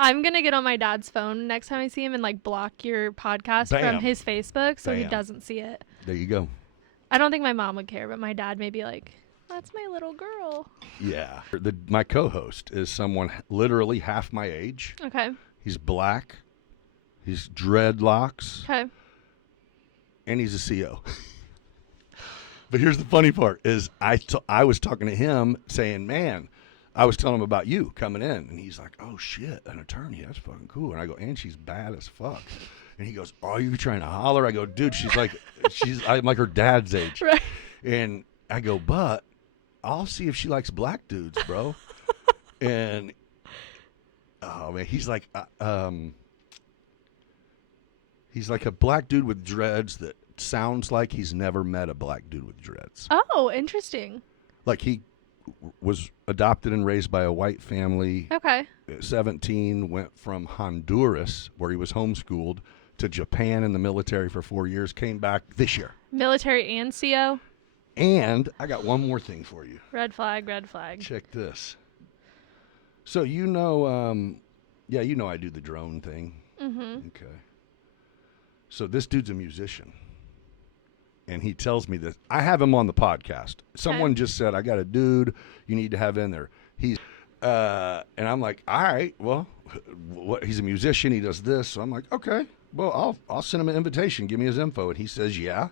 I'm going to get on my dad's phone next time I see him and, like, block your podcast from his Facebook so he doesn't see it. There you go. I don't think my mom would care, but my dad may be like, that's my little girl. Yeah. My co-host is someone literally half my age. Okay. He's black. He's dreadlocks. Okay. And he's a CO. But here's the funny part is I was talking to him saying, man, I was telling him about you coming in, and he's like, oh, shit, an attorney, that's fucking cool. And I go, and she's bad as fuck. And he goes, oh, are you trying to holler? I go, dude, I'm like her dad's age. Right. And I go, but I'll see if she likes black dudes, bro. And, oh, man, he's like a black dude with dreads that sounds like he's never met a black dude with dreads. Oh, interesting. Like, he was adopted and raised by a white family. Okay. At 17, went from Honduras, where he was homeschooled, to Japan in the military for 4 years, came back this year. Military and CO? And I got one more thing for you. Red flag, red flag. Check this. So you know I do the drone thing. Mm-hmm. Okay. So this dude's a musician. And he tells me this. I have him on the podcast. Someone just said, I got a dude you need to have in there. He's, and I'm like, all right, well, he's a musician. He does this. So I'm like, okay, well, I'll send him an invitation. Give me his info. And he says, yeah.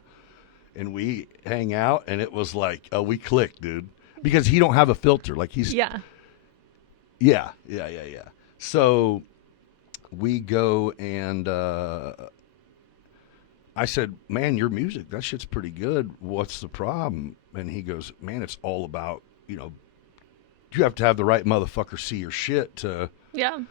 And we hang out, and it was like, we clicked, dude. Because he don't have a filter. Like, he's... Yeah. So we go and... I said, man, your music, that shit's pretty good. What's the problem? And he goes, man, it's all about, you have to have the right motherfucker see your shit to... Yeah. I'm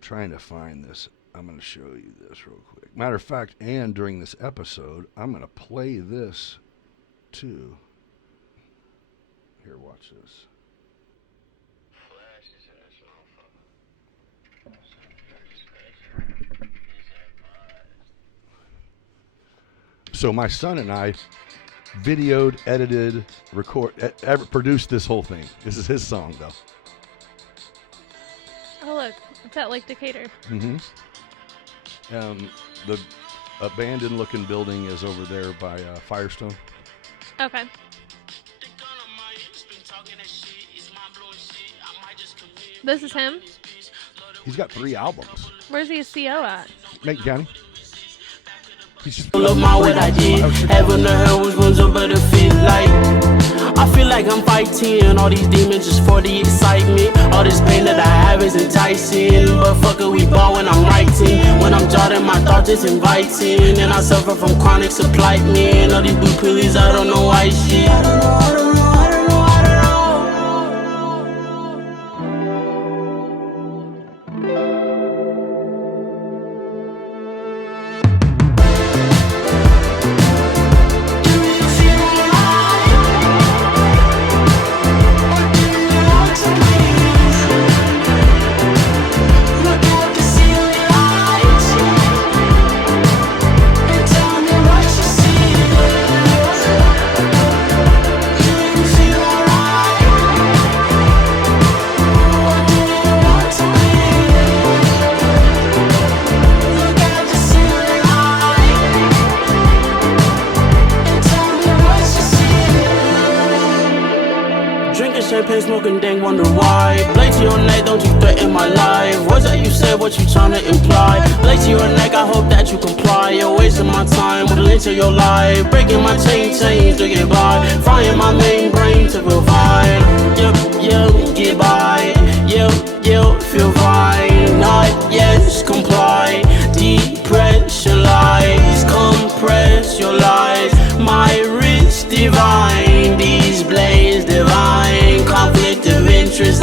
trying to find this. I'm going to show you this real quick. Matter of fact, and during this episode, I'm going to play this too. Here, watch this. So my son and I videoed, edited, produced this whole thing. This is his song, though. Oh, look. It's at Lake Decatur. Mm-hmm. The abandoned-looking building is over there by Firestone. Okay. This is him? He's got 3 albums. Where's he a CO at? Macon County. He's just... Look my what I did. Heaven or hell was ones over the feel like. I feel like I'm fighting all these demons just for the excitement. All this pain that I have is enticing. But fuck it, we ball when I'm writing. When I'm jotting, my thoughts is inviting. And I suffer from chronic supply, man. All these blue pillies, I don't know why shit. I don't know. Drinking champagne, smoking dank, wonder why. Blade to your neck, don't you threaten my life. Words that you said, what you tryna imply. Blade to your neck, I hope that you comply. You're wasting my time with a link to your life. Breaking my chains to get by. Frying my main brain to provide. Yep, get by. Yep, feel fine. Not yes, comply. Depressurize, compress your lies. My wrist divine, these blades divine. Conflict of interest,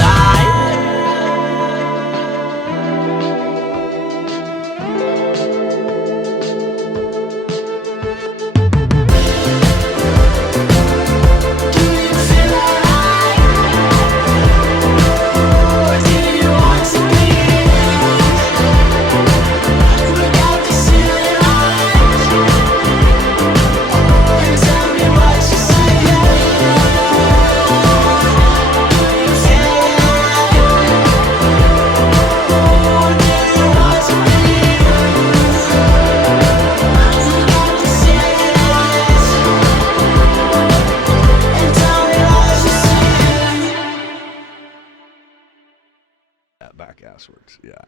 Back asswards, yeah.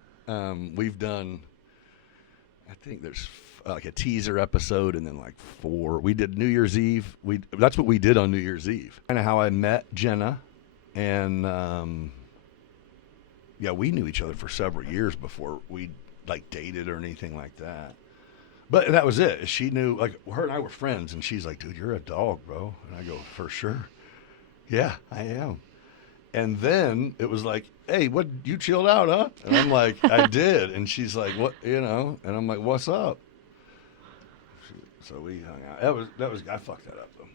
We've done, I think there's like a teaser episode and then like 4. We did New Year's Eve. That's what we did on New Year's Eve. Kind of how I met Jenna, and yeah, we knew each other for several years before we like dated or anything like that. But that was it. She knew, like, her and I were friends, and she's like, dude, you're a dog, bro. And I go, for sure. Yeah, I am. And then it was like, hey, what, you chilled out, huh? And I'm like, I did. And she's like, what, you know? And I'm like, what's up? So we hung out. That was I fucked that up, though.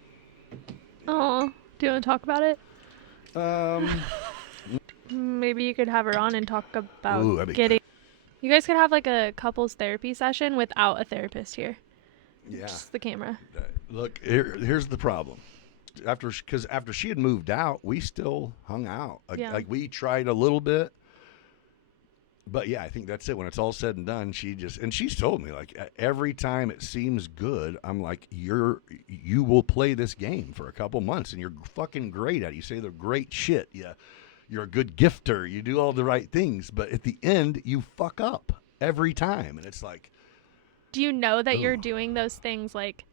Oh, do you want to talk about it? Maybe you could have her on and talk about getting. You guys could have like a couples therapy session without a therapist here. Yeah. Just the camera. Look, here's the problem. After she had moved out, we still hung out. Like we tried a little bit, but yeah, I think that's it. When it's all said and done, she's told me, like, every time it seems good, I'm like, you will play this game for a couple months, and you're fucking great at it. You say the great shit. Yeah, you're a good gifter. You do all the right things, but at the end, you fuck up every time, and it's like. Do you know that you're doing those things like?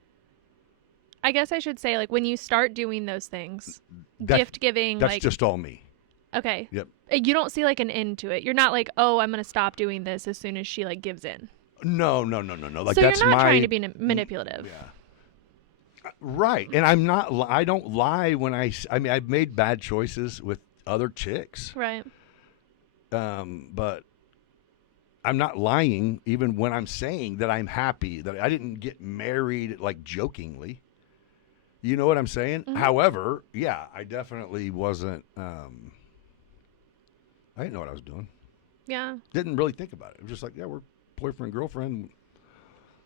I guess I should say, like, when you start doing those things, gift giving, that's like, just all me. Okay. Yep. You don't see like an end to it. You're not like, oh, I'm gonna stop doing this as soon as she like gives in. No. Like, so that's you're not trying to be manipulative. Yeah. Right, and I'm not. I don't lie when I mean, I've made bad choices with other chicks. Right. But I'm not lying even when I'm saying that I'm happy that I didn't get married, like, jokingly. You know what I'm saying? Mm-hmm. However, yeah, I definitely wasn't. I didn't know what I was doing. Yeah. Didn't really think about it. It was just like, yeah, we're boyfriend, girlfriend.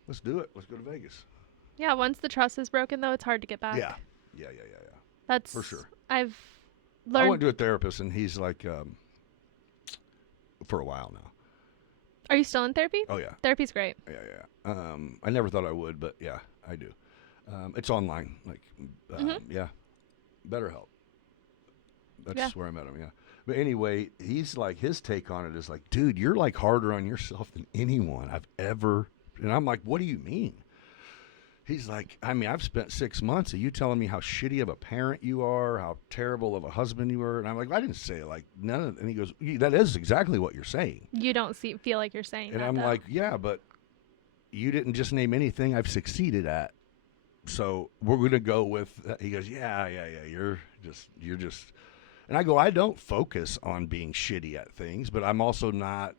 Let's do it. Let's go to Vegas. Yeah. Once the trust is broken, though, it's hard to get back. Yeah. That's for sure. I've learned. I went to a therapist, and he's like, for a while now. Are you still in therapy? Oh yeah. Therapy's great. Yeah. I never thought I would, but yeah, I do. It's online, like, yeah, BetterHelp. That's where I met him, yeah. But anyway, he's like, his take on it is like, dude, you're like harder on yourself than anyone I've ever. And I'm like, what do you mean? He's like, I mean, I've spent 6 months of you telling me how shitty of a parent you are, how terrible of a husband you were. And I'm like, I didn't say it like none of it. And he goes, that is exactly what you're saying. You don't feel like you're saying and that. And I'm though. like, yeah, but you didn't just name anything I've succeeded at. So we're going to go with, he goes, yeah, you're just, and I go, I don't focus on being shitty at things, but I'm also not,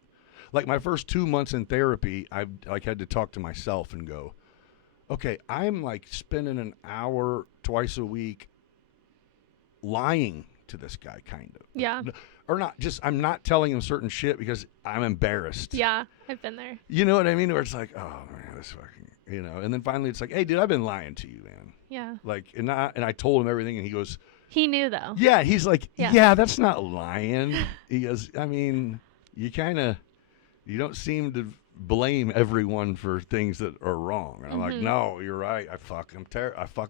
like, my first 2 months in therapy, I like had to talk to myself and go, okay, I'm like spending an hour twice a week lying to this guy, kind of. Yeah. Or not, just, I'm not telling him certain shit because I'm embarrassed. Yeah, I've been there. You know what I mean? Where it's like, oh, man, this fucking, you know. And then finally it's like, hey, dude, I've been lying to you, man. Yeah. Like, and I told him everything, and he goes. He knew, though. Yeah, he's like, yeah that's not lying. He goes, I mean, you don't seem to blame everyone for things that are wrong. And I'm like, no, you're right. I fuck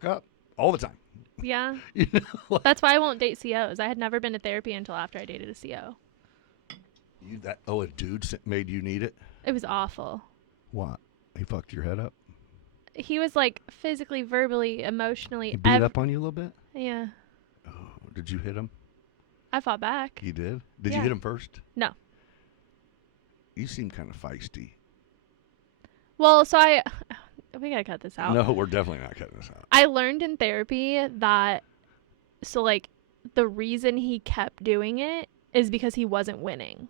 up. all the time. Yeah. You know, like, That's why I won't date COs. I had never been to therapy until after I dated a CO. a dude made you need it? It was awful. What? He fucked your head up? He was like physically, verbally, emotionally. He beat up on you a little bit? Yeah. Oh, did you hit him? I fought back. You did? Did you Yeah. hit him first? No. You seem kind of feisty. Well, so we gotta cut this out. No, we're definitely not cutting this out. I learned in therapy that, so like, the reason he kept doing it is because he wasn't winning.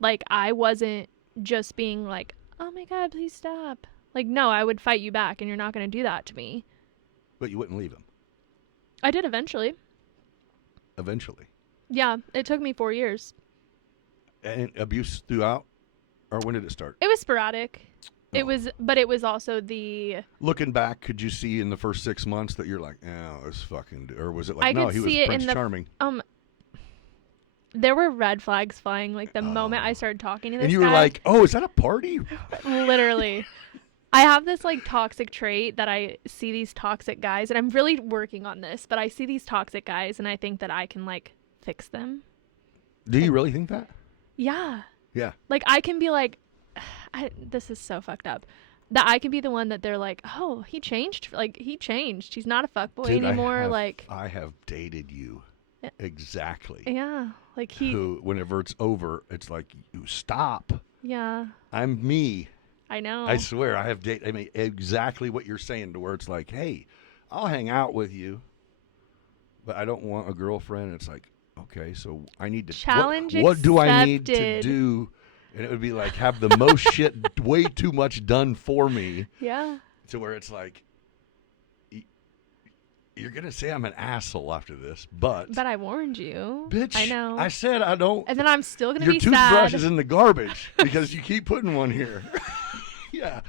Like, I wasn't just being like, oh my God, please stop. Like, no, I would fight you back and you're not going to do that to me. But you wouldn't leave him? I did eventually. Eventually. Yeah, it took me 4 years. And abuse throughout? Or when did it start? It was sporadic. Oh. But it was also the... Looking back, could you see in the first 6 months that you're like, oh, this fucking... Or was it like, I no, could he was see it Prince in the- Charming? There were red flags flying, like, the moment I started talking to this And you guy. were like, oh, is that a party? Literally. I have this, like, toxic trait that I see these toxic guys, and I'm really working on this, but I see these toxic guys, and I think that I can, like, fix them. Do you really think that? Yeah. Yeah. Like, I can be like, this is so fucked up. That I can be the one that they're like, oh, he changed. Like, he changed. He's not a fuckboy Dude, anymore. I have dated you. Yeah. Exactly. Yeah. Like, he... Who, whenever it's over, it's like, you stop. Yeah. I'm me. I know. I swear, I have dated. I mean, exactly what you're saying, to where it's like, hey, I'll hang out with you, but I don't want a girlfriend. It's like, okay, so I need to... Challenge what do I need to accepted. do? And it would be like, have the most shit way too much done for me, Yeah. to where it's like, you're going to say I'm an asshole after this, but But I warned you. bitch, I know. I said I don't... And then I'm still going to Your be toothbrush sad. is in the garbage because you keep putting one here. Yeah.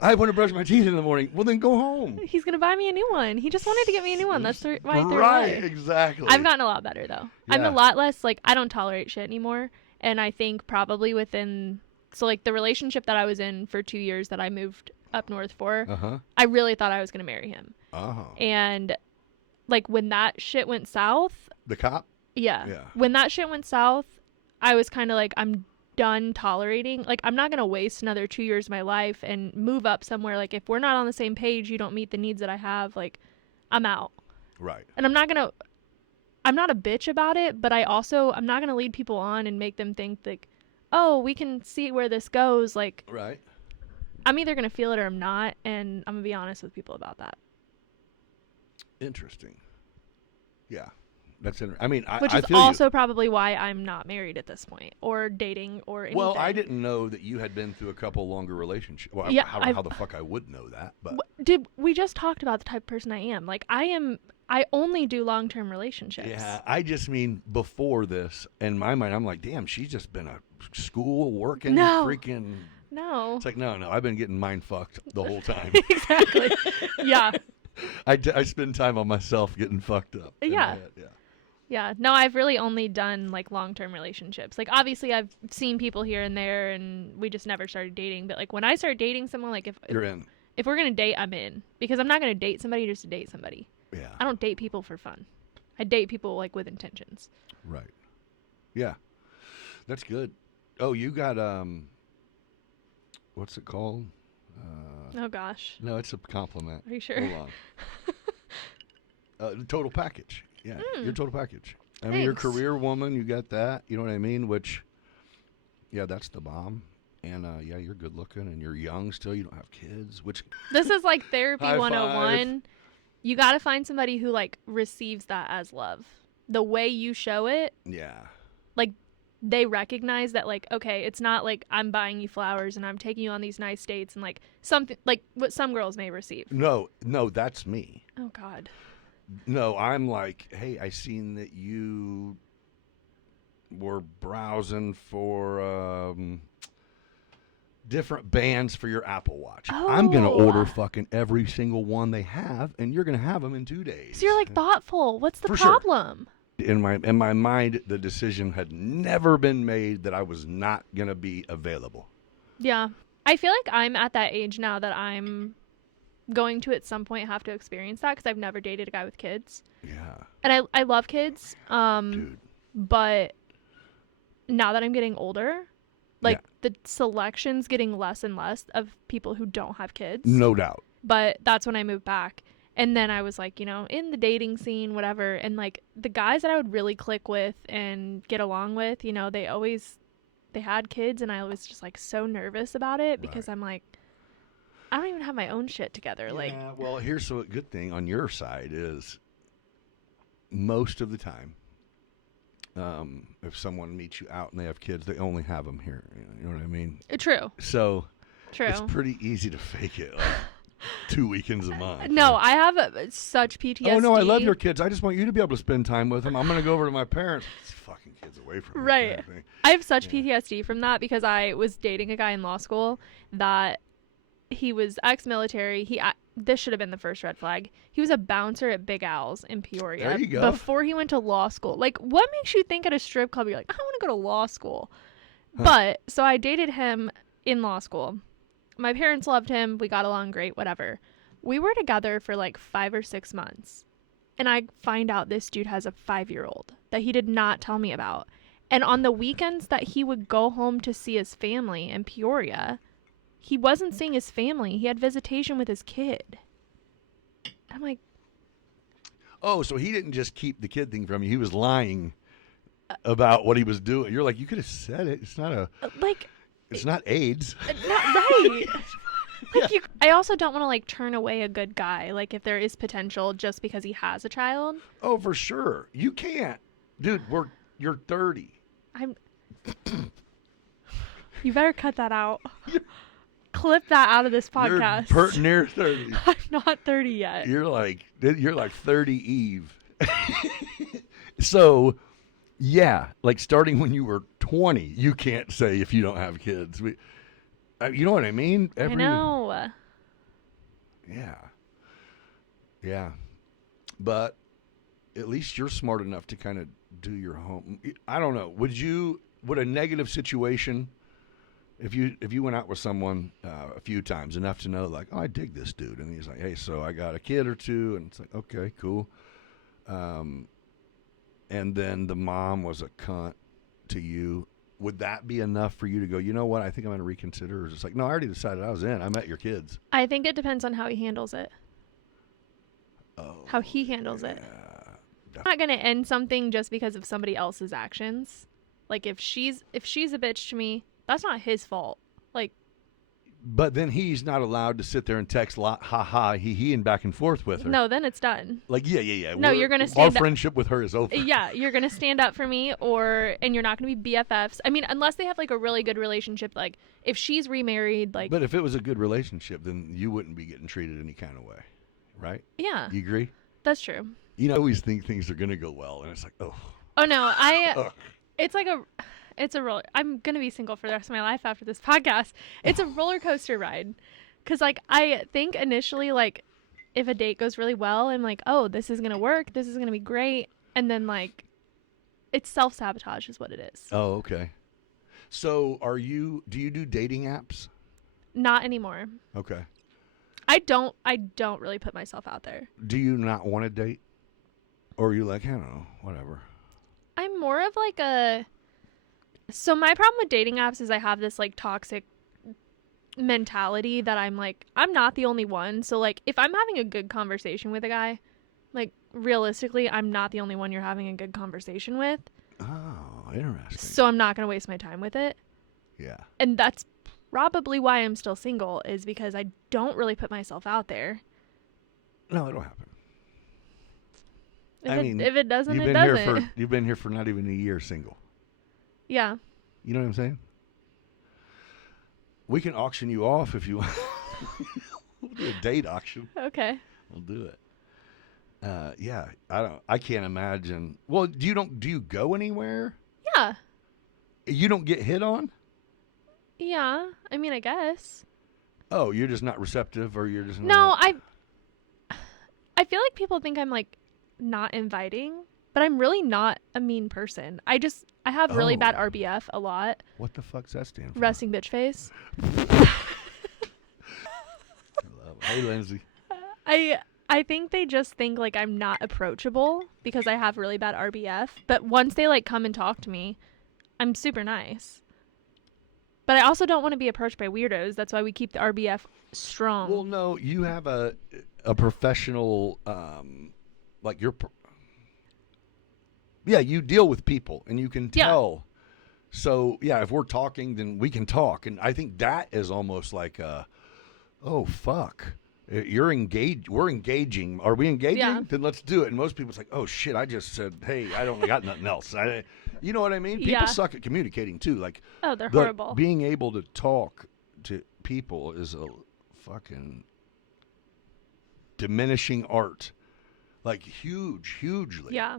I want to brush my teeth in the morning. Well, then go home. He's going to buy me a new one. He just wanted to get me a new one. That's why I threw it Right, away. exactly. I've gotten a lot better, though. I'm Yeah. a lot less, like, I don't tolerate shit anymore. And I think probably within... So, like, the relationship that I was in for 2 years that I moved up north for, Uh-huh. I really thought I was going to marry him. Oh. And, like, when that shit went south... The cop? Yeah. Yeah. When that shit went south, I was kind of like, I'm done tolerating. Like, I'm not going to waste another 2 years of my life and move up somewhere. Like, if we're not on the same page, you don't meet the needs that I have, like, I'm out. Right. And I'm not a bitch about it, but I'm not going to lead people on and make them think, like, oh, we can see where this goes. Like, Right. I'm either going to feel it or I'm not. And I'm going to be honest with people about that. Interesting. Yeah. That's interesting. I mean, Which I is feel also probably why I'm not married at this point or dating or anything. Well, I didn't know that you had been through a couple longer relationships. Well, Yeah, how the fuck I would know that? But We just talked about the type of person I am. Like, I only do long-term relationships. yeah, I just mean before this, in my mind, I'm like, damn, she's just been a school working No. freaking. No. It's like, no, I've been getting mind fucked the whole time. Exactly. Yeah. I spend time on myself getting fucked up. in my Yeah. head, yeah. Yeah. No, I've really only done, like, long-term relationships. Like, obviously, I've seen people here and there, and we just never started dating. But, like, when I start dating someone, like, You're in. if we're going to date, I'm in. Because I'm not going to date somebody just to date somebody. Yeah. I don't date people for fun. I date people, like, with intentions. Right. Yeah. That's good. Oh, you got, what's it called? Oh, gosh. No, it's a compliment. Are you sure? Hold on. The total package. Yeah, your total package. I mean, you're a Thanks. career woman. You got that. You know what I mean? Which, yeah, that's the bomb. And, yeah, you're good looking and you're young still. You don't have kids, which... This is like therapy High 101. You got to find somebody who, like, receives that as love. The way you show it, Yeah. like, they recognize that, like, okay, it's not like I'm buying you flowers and I'm taking you on these nice dates and, like, something like what some girls may receive. No, that's me. Oh, God. No, I'm like, hey, I seen that you were browsing for different bands for your Apple Watch. I'm going to Oh. order fucking every single one they have, and you're going to have them in 2 days. So you're, like, thoughtful. What's the For sure. problem? In my mind, the decision had never been made that I was not going to be available. Yeah. I feel like I'm at that age now that I'm going to at some point have to experience that because I've never dated a guy with kids. Yeah. And I love kids. Dude. But now that I'm getting older, like the selection's getting less and less of people who don't have kids. No doubt. But that's when I moved back. And then I was like, you know, in the dating scene, whatever. And like the guys that I would really click with and get along with, you know, they had kids, and I was just like so nervous about it because I'm like, I don't even have my own shit together. Like, well, here's a good thing on your side is most of the time, if someone meets you out and they have kids, they only have them here. You know what I mean? True. So True. it's pretty easy to fake it. Like 2 weekends a month. No, I have such PTSD. Oh, no, I love your kids. I just want you to be able to spend time with them. I'm going to go over to my parents. These fucking kids away from me. Right. Kind of thing. I have such PTSD from that because I was dating a guy in law school that he was ex-military. This should have been the first red flag. He was a bouncer at Big Al's in Peoria. There you go. Before he went to law school. Like, what makes you think at a strip club you're like, I want to go to law school? But, so I dated him in law school. My parents loved him. We got along great, whatever. We were together for like 5 or 6 months. And I find out this dude has a 5-year-old that he did not tell me about. And on the weekends that he would go home to see his family in Peoria, he wasn't seeing his family. He had visitation with his kid. I'm like, oh, so he didn't just keep the kid thing from you. He was lying about what he was doing. You're like, you could have said it. It's not it's not AIDS. Not right. Like I also don't want to like turn away a good guy. Like if there is potential just because he has a child. Oh, for sure. You can't. Dude, you're 30. You better cut that out. Clip that out of this podcast. You're near 30. I'm not 30 yet. You're like 30 Eve. So, yeah, like starting when you were 20, you can't say if you don't have kids. You know what I mean? I know. Yeah. Yeah. But at least you're smart enough to kind of do your home. I don't know. Would a negative situation, if you went out with someone a few times, enough to know like, oh, I dig this dude, and he's like, hey, so I got a kid or two, and it's like, okay, cool. And then the mom was a cunt to you. Would that be enough for you to go, you know what, I think I'm going to reconsider? Or is it like, no, I already decided I was in. I met your kids. I think it depends on how he handles it. Oh. How he handles it. I'm not going to end something just because of somebody else's actions. Like if she's a bitch to me, that's not his fault. Like, but then he's not allowed to sit there and text ha ha he and back and forth with her. No, then it's done. Like yeah. No, you're gonna stand our friendship with her is over. Yeah, you're gonna stand up for me, and you're not gonna be BFFs. I mean, unless they have like a really good relationship. Like if she's remarried, like. But if it was a good relationship, then you wouldn't be getting treated any kind of way, right? Yeah. You agree? That's true. You know, I always think things are gonna go well, and it's like, oh. Oh no, it's like it's a roller. I'm gonna be single for the rest of my life after this podcast. It's a roller coaster ride, because like I think initially like if a date goes really well, I'm like, oh, this is gonna work. This is gonna be great, and then like it's self-sabotage is what it is. Oh, okay. So do you do dating apps? Not anymore. Okay. I don't really put myself out there. Do you not want to date? Or are you like, I don't know, whatever? I'm more of like so my problem with dating apps is I have this like toxic mentality that I'm like, I'm not the only one. So like if I'm having a good conversation with a guy, like realistically, I'm not the only one you're having a good conversation with. Oh, interesting. So I'm not going to waste my time with it. Yeah. And that's probably why I'm still single, is because I don't really put myself out there. No, it'll happen. If it doesn't, it doesn't. You've been here for not even a year single. Yeah. You know what I'm saying? We can auction you off if you want. We'll do a date auction. Okay. We'll do it. Yeah, I can't imagine. Well, do you go anywhere? Yeah. You don't get hit on? Yeah. I mean, I guess. Oh, you're just not receptive, or you're just not... No, I feel like people think I'm like not inviting, but I'm really not a mean person. I have really bad RBF a lot. What the fuck's that stand for? Resting bitch face. Hey, Lindsay. I think they just think like I'm not approachable because I have really bad RBF. But once they like come and talk to me, I'm super nice. But I also don't want to be approached by weirdos. That's why we keep the RBF strong. Well, no, you have a professional, like you deal with people and you can tell. So, yeah, if we're talking, then we can talk. And I think that is almost like, oh, fuck. You're engaged. We're engaging. Are we engaging? Yeah. Then let's do it. And most people, it's like, oh, shit, I just said, hey, I don't got nothing else. You know what I mean? People suck at communicating, too. Like, oh, they're horrible. Being able to talk to people is a fucking diminishing art. Like, hugely. Yeah.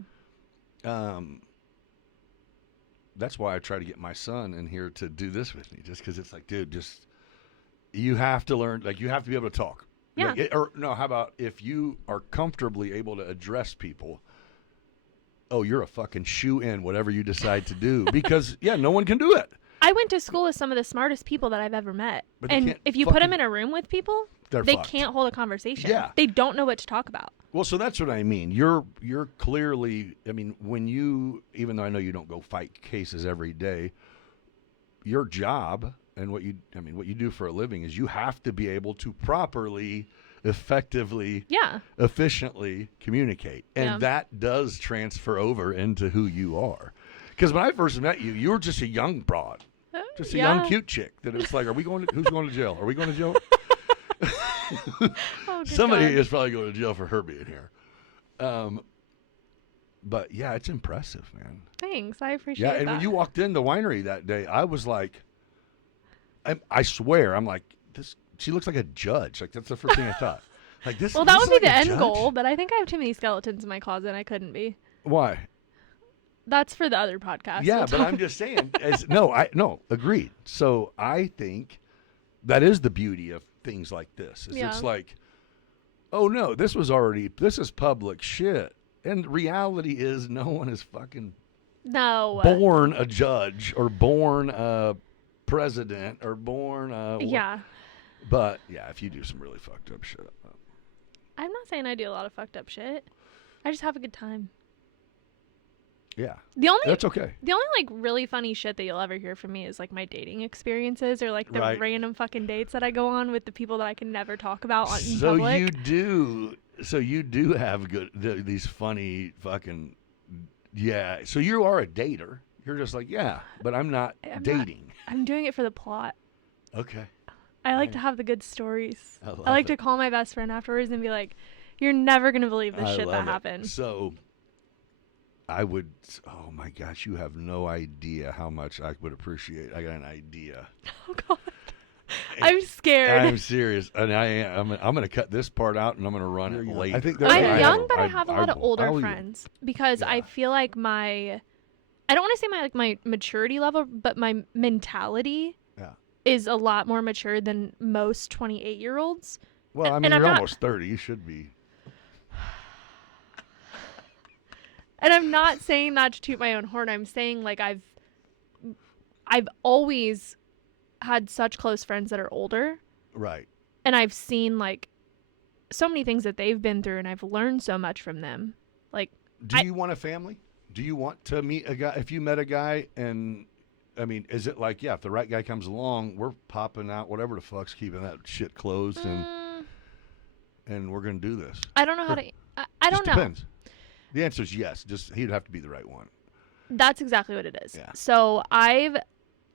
That's why I try to get my son in here to do this with me, just because it's like, dude, you have to learn, like, you have to be able to talk. Yeah. Like, how about if you are comfortably able to address people, oh, you're a fucking shoe-in, whatever you decide to do. Because, no one can do it. I went to school with some of the smartest people that I've ever met. But and if you put them in a room with people, they fucked. can't hold a conversation. Yeah. They don't know what to talk about. Well, so that's what I mean. You're clearly, I mean, when you, even though I know you don't go fight cases every day, your job and what you do for a living is you have to be able to properly, effectively, efficiently communicate. And that does transfer over into who you are. Because when I first met you, you were just a young broad. Just a young, cute chick. That it's like, who's going to jail? Are we going to jail? Somebody is probably going to jail for her being here. But yeah, it's impressive, man. Thanks, I appreciate that. Yeah, and when you walked in the winery that day, I was like, I swear, I'm like, she looks like a judge. Like, that's the first thing I thought. Like this. Well, that would be like the end judge? goal, but I think I have too many skeletons in my closet and I couldn't be. Why? That's for the other podcast. Yeah, but I'm just saying. Agreed. So I think that is the beauty of things like this. It's like, oh no, this is public shit. And reality is no one is fucking born a judge or born a president or born But yeah, if you do some really fucked up shit. I'm not saying I do a lot of fucked up shit. I just have a good time. Yeah. That's okay. The only like really funny shit that you'll ever hear from me is like my dating experiences or like the random fucking dates that I go on with the people that I can never talk about in public. So you do have these funny fucking So you are a dater. You're just like, but I'm not dating. I'm doing it for the plot. Okay. I like to have the good stories. I like to call my best friend afterwards and be like, "You're never gonna believe the shit that happened." So I would, oh my gosh, you have no idea how much I would appreciate. I got an idea. Oh God, I'm scared. I'm serious, and I'm going to cut this part out, and I'm going to run it later. I think I'm young, but I have a lot of older friends because I feel like I don't want to say my maturity level, but my mentality is a lot more mature than most 28-year-olds. Well, I mean, you're almost 30. You should be. And I'm not saying that to toot my own horn. I'm saying like I've always had such close friends that are older. Right. And I've seen like so many things that they've been through and I've learned so much from them. Like, do you want a family? Do you want to meet a guy? If you met a guy and, I mean, is it like, if the right guy comes along, we're popping out, whatever the fuck's keeping that shit closed and we're going to do this? I don't know how to, I don't know. Depends. The answer is yes. Just he'd have to be the right one. That's exactly what it is. Yeah. So I've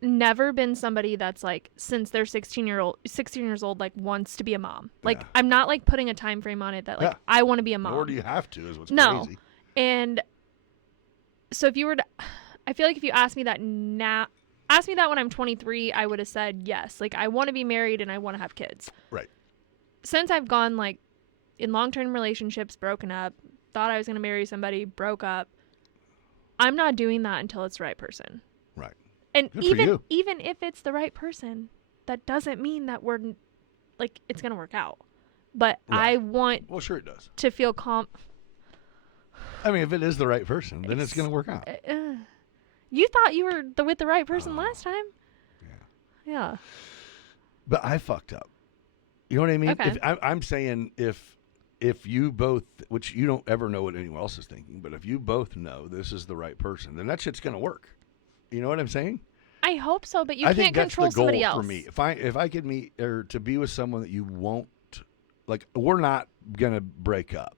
never been somebody that's like, since they're 16 years old, like wants to be a mom. Like I'm not like putting a time frame on it that like I want to be a mom. Nor do you have to, is what's crazy. And so if you were to, I feel like if you asked me that when I'm 23, I would have said yes. Like I want to be married and I want to have kids. Right. Since I've gone like in long-term relationships, broken up, thought I was going to marry somebody, broke up. I'm not doing that until it's the right person. Right. And even if it's the right person, that doesn't mean that we're like it's going to work out. But I want sure it does. To feel I mean, if it is the right person, then it's going to work out. You thought you were with the right person last time? Yeah. Yeah. But I fucked up. You know what I mean? Okay. I'm saying if if you both, which you don't ever know what anyone else is thinking, but if you both know this is the right person, then that shit's going to work. You know what I'm saying? I hope so, but you I can't think that's control the goal somebody else. for me. If I could meet or to be with someone that you won't, like, we're not going to break up.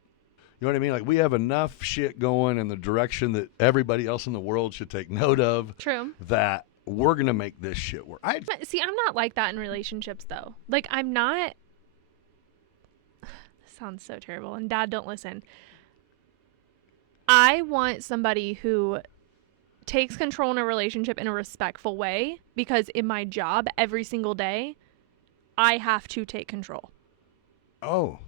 You know what I mean? Like, we have enough shit going in the direction that everybody else in the world should take note of. True. That we're going to make this shit work. See, I'm not like that in relationships, though. Like, I'm not. This sounds so terrible. And Dad, don't listen. I want somebody who takes control in a relationship in a respectful way, because in my job every single day, I have to take control. Oh,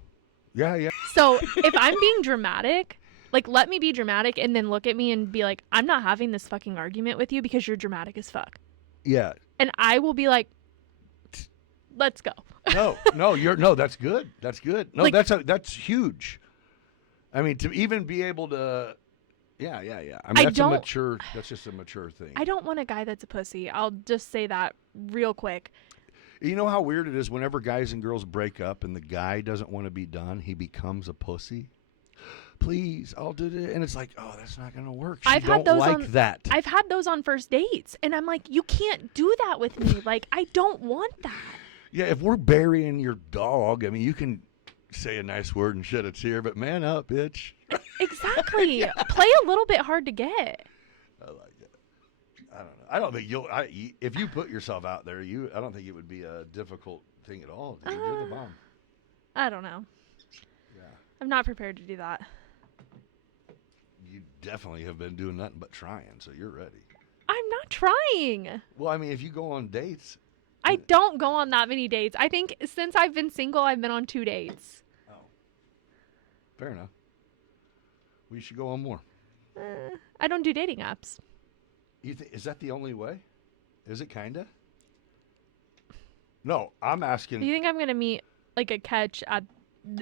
yeah. So if I'm being dramatic, like, let me be dramatic and then look at me and be like, I'm not having this fucking argument with you because you're dramatic as fuck. Yeah. And I will be like, let's go. No, that's good. That's good. No, Like, that's huge. I mean, to even be able to, yeah. I mean, that's just a mature thing. I don't want a guy that's a pussy. I'll just say that real quick. You know how weird it is whenever guys and girls break up and the guy doesn't want to be done, he becomes a pussy. Please, I'll do it. And it's like, oh, that's not going to work. She don't like that. I've had those on first dates. And I'm like, you can't do that with me. Like, I don't want that. Yeah, if we're burying your dog, I mean, you can say a nice word and shed a tear, but man up, bitch. Exactly. Play a little bit hard to get. I like it. I don't know. I don't think if you put yourself out there, I don't think it would be a difficult thing at all. Dude. You're the bomb. I don't know. Yeah. I'm not prepared to do that. You definitely have been doing nothing but trying, so you're ready. I'm not trying. Well, I mean, if you go on dates. I don't go on that many dates. I think since I've been single, I've been on 2 dates. Oh. Fair enough. We should go on more. I don't do dating apps. Is that the only way? Is it kinda? No, I'm asking. Do you think I'm gonna meet like a catch at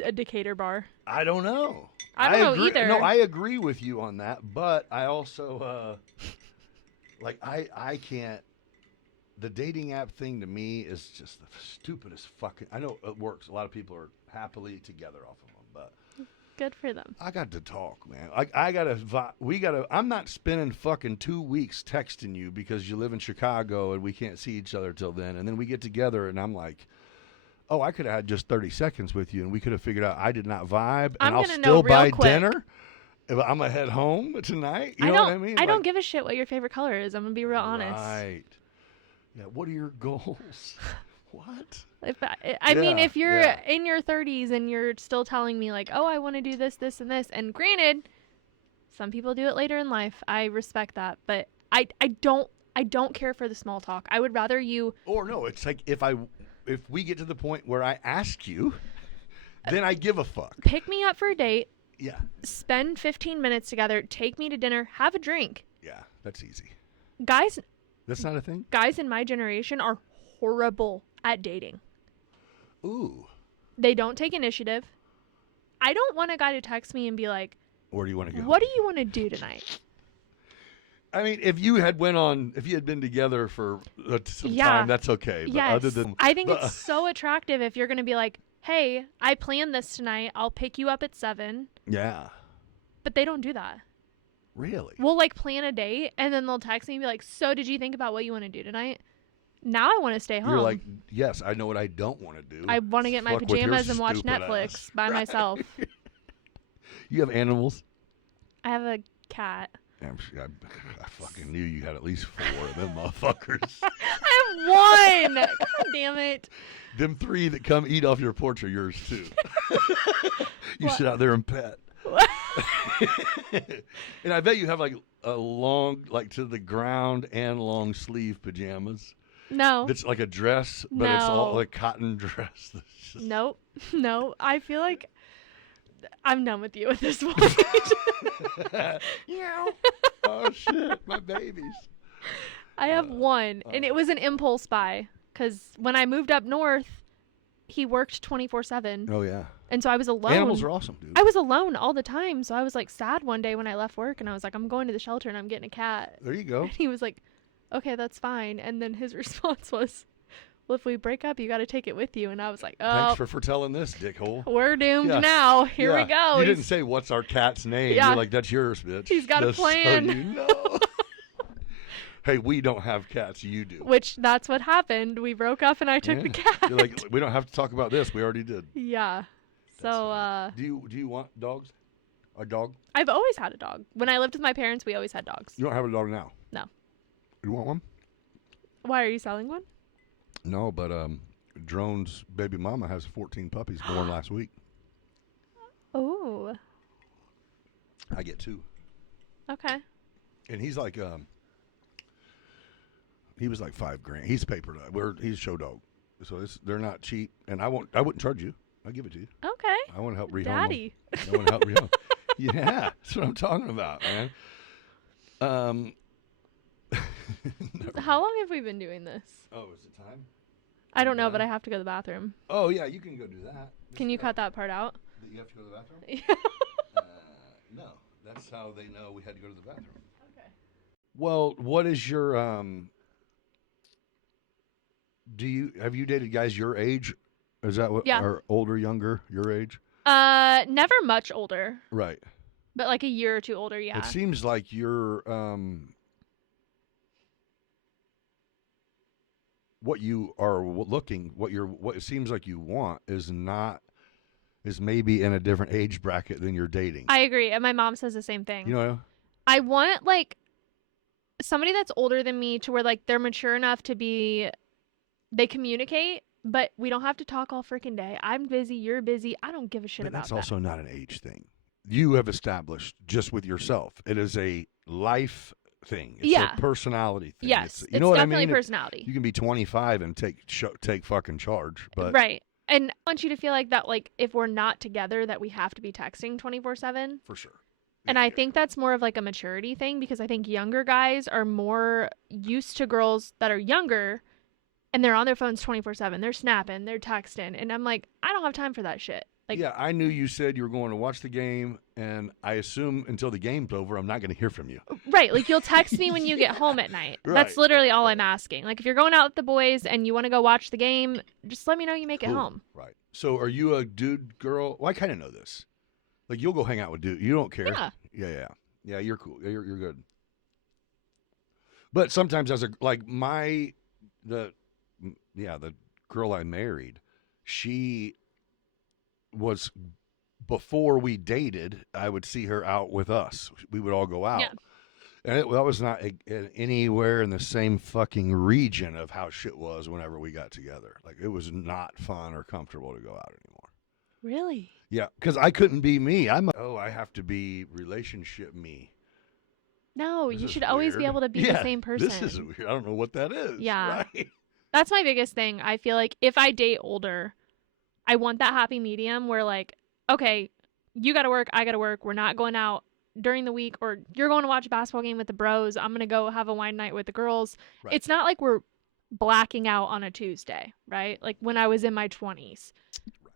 a Decatur bar? I don't know. I don't know either. No, I agree with you on that, but I also like I can't. The dating app thing to me is just the stupidest fucking. I know it works. A lot of people are happily together off of them, but. Good for them. I got to talk, man. I'm not spending fucking 2 weeks texting you because you live in Chicago and we can't see each other till then. And then we get together and I'm like, oh, I could have had just 30 seconds with you and we could have figured out I did not vibe and I'll still buy dinner. If I'm going to head home tonight. You know what I mean? I don't give a shit what your favorite color is. I'm going to be real honest. Right. Yeah. What are your goals? What? I mean, if you're in your 30s and you're still telling me like, oh, I want to do this, this, and this, and granted, some people do it later in life. I respect that, but I don't care for the small talk. I would rather you. Or no, it's like if we get to the point where I ask you, then I give a fuck. Pick me up for a date. Yeah. Spend 15 minutes together. Take me to dinner. Have a drink. Yeah, that's easy. Guys. That's not a thing? Guys in my generation are horrible at dating. Ooh. They don't take initiative. I don't want a guy to text me and be like, where do you want to go? What do you want to do tonight? I mean, if you had been together for some time, that's okay. But yes. I think it's so attractive if you're going to be like, hey, I planned this tonight. I'll pick you up at 7. Yeah. But they don't do that. Really? We'll like plan a date and then they'll text me and be like, so did you think about what you want to do tonight? Now I want to stay home. You're like, yes, I know what I don't want to do. I want to get my pajamas and watch Netflix by myself. You have animals? I have a cat. I fucking knew you had at least 4 of them motherfuckers. I have 1. God damn it. Them 3 that come eat off your porch are yours too. You sit out there and pet. And I bet you have like a long, like to the ground and long sleeve pajamas. No. It's like a dress, but it's all like cotton dress. Nope. No. I feel like I'm done with you at this point. Oh shit, my babies. I have 1, and it was an impulse buy because when I moved up north, he worked 24/7. Oh yeah. And so I was alone. Animals are awesome, dude. I was alone all the time, so I was like sad one day when I left work, and I was like, I'm going to the shelter and I'm getting a cat. There you go. And he was like, okay, that's fine. And then his response was, well, if we break up, you got to take it with you. And I was like, Thanks oh, for telling this, dickhole. we're doomed Yeah. now. Here we Yeah. go. You didn't say what's our cat's name. Yeah. You're like, that's yours, bitch. He's got a Just plan. So you know. Hey, we don't have cats. You do. Which that's what happened. We broke up and I took the Yeah. cat. You're like, we don't have to talk about this. We already did. Yeah. So Do you want dogs? A dog? I've always had a dog. When I lived with my parents, we always had dogs. You don't have a dog now? No. You want one? Why are you selling one? No, but Drone's baby mama has 14 puppies born last week. Oh. I get 2. Okay. And he's like he was like $5,000. He's papered up. He's a show dog. So they're not cheap, and I wouldn't charge you. I'll give it to you. Okay. I want to help rehome Daddy. them. I want to help rehome. Yeah, that's what I'm talking about, man. How long have we been doing this? Oh, is it time? I don't know, but I have to go to the bathroom. Oh, yeah, you can go do that. Can you cut that part out? That you have to go to the bathroom? No, that's how they know we had to go to the bathroom. Okay. Well, what is your have you dated guys your age? Is that what? Yeah. Or older, younger, your age? Never much older, Right. but like a year or two older, yeah. It seems like you're what you are looking, what it seems like you want is maybe in a different age bracket than you're dating. I agree, and my mom says the same thing. You know? I want like somebody that's older than me to where like they're mature enough to be, they communicate, but we don't have to talk all freaking day. I'm busy, you're busy. I don't give a shit But about that's that. also not an age thing. You have established just with yourself. It is a life thing. It's Yeah. a personality thing. Yes, you it's know what I definitely mean? personality. You can be 25 and take fucking charge, but Right. And I want you to feel like that, like if we're not together, that we have to be texting 24/7. for sure. And I think that's more of like a maturity thing, because I think younger guys are more used to girls that are younger and they're on their phones 24/7. They're snapping, they're texting. And I'm like, I don't have time for that shit. Like, yeah, I knew you said you were going to watch the game, and I assume until the game's over, I'm not going to hear from you. right. Like you'll text me when you get home at night. That's Right. literally all I'm asking. Like if you're going out with the boys and you want to go watch the game, just let me know you make it Cool. home. Right. So are you a dude, girl? Well, I kind of know this. Like you'll go hang out with dude. You don't care. Yeah. Yeah, you're cool. You're good. But sometimes as the girl I married, she was, before we dated, I would see her out with us. We would all go out. Yeah. And that was not anywhere in the same fucking region of how shit was whenever we got together. Like, it was not fun or comfortable to go out anymore. Really? Yeah, because I couldn't be me. I have to be relationship me. No, This you is should always be weird. use able to be Yeah, the same person. This is weird. I don't know what that is. Yeah. Right? That's my biggest thing. I feel like if I date older, I want that happy medium where like, okay, you got to work, I got to work. We're not going out during the week, or you're going to watch a basketball game with the bros. I'm going to go have a wine night with the girls. Right. It's not like we're blacking out on a Tuesday, right? Like when I was in my 20s.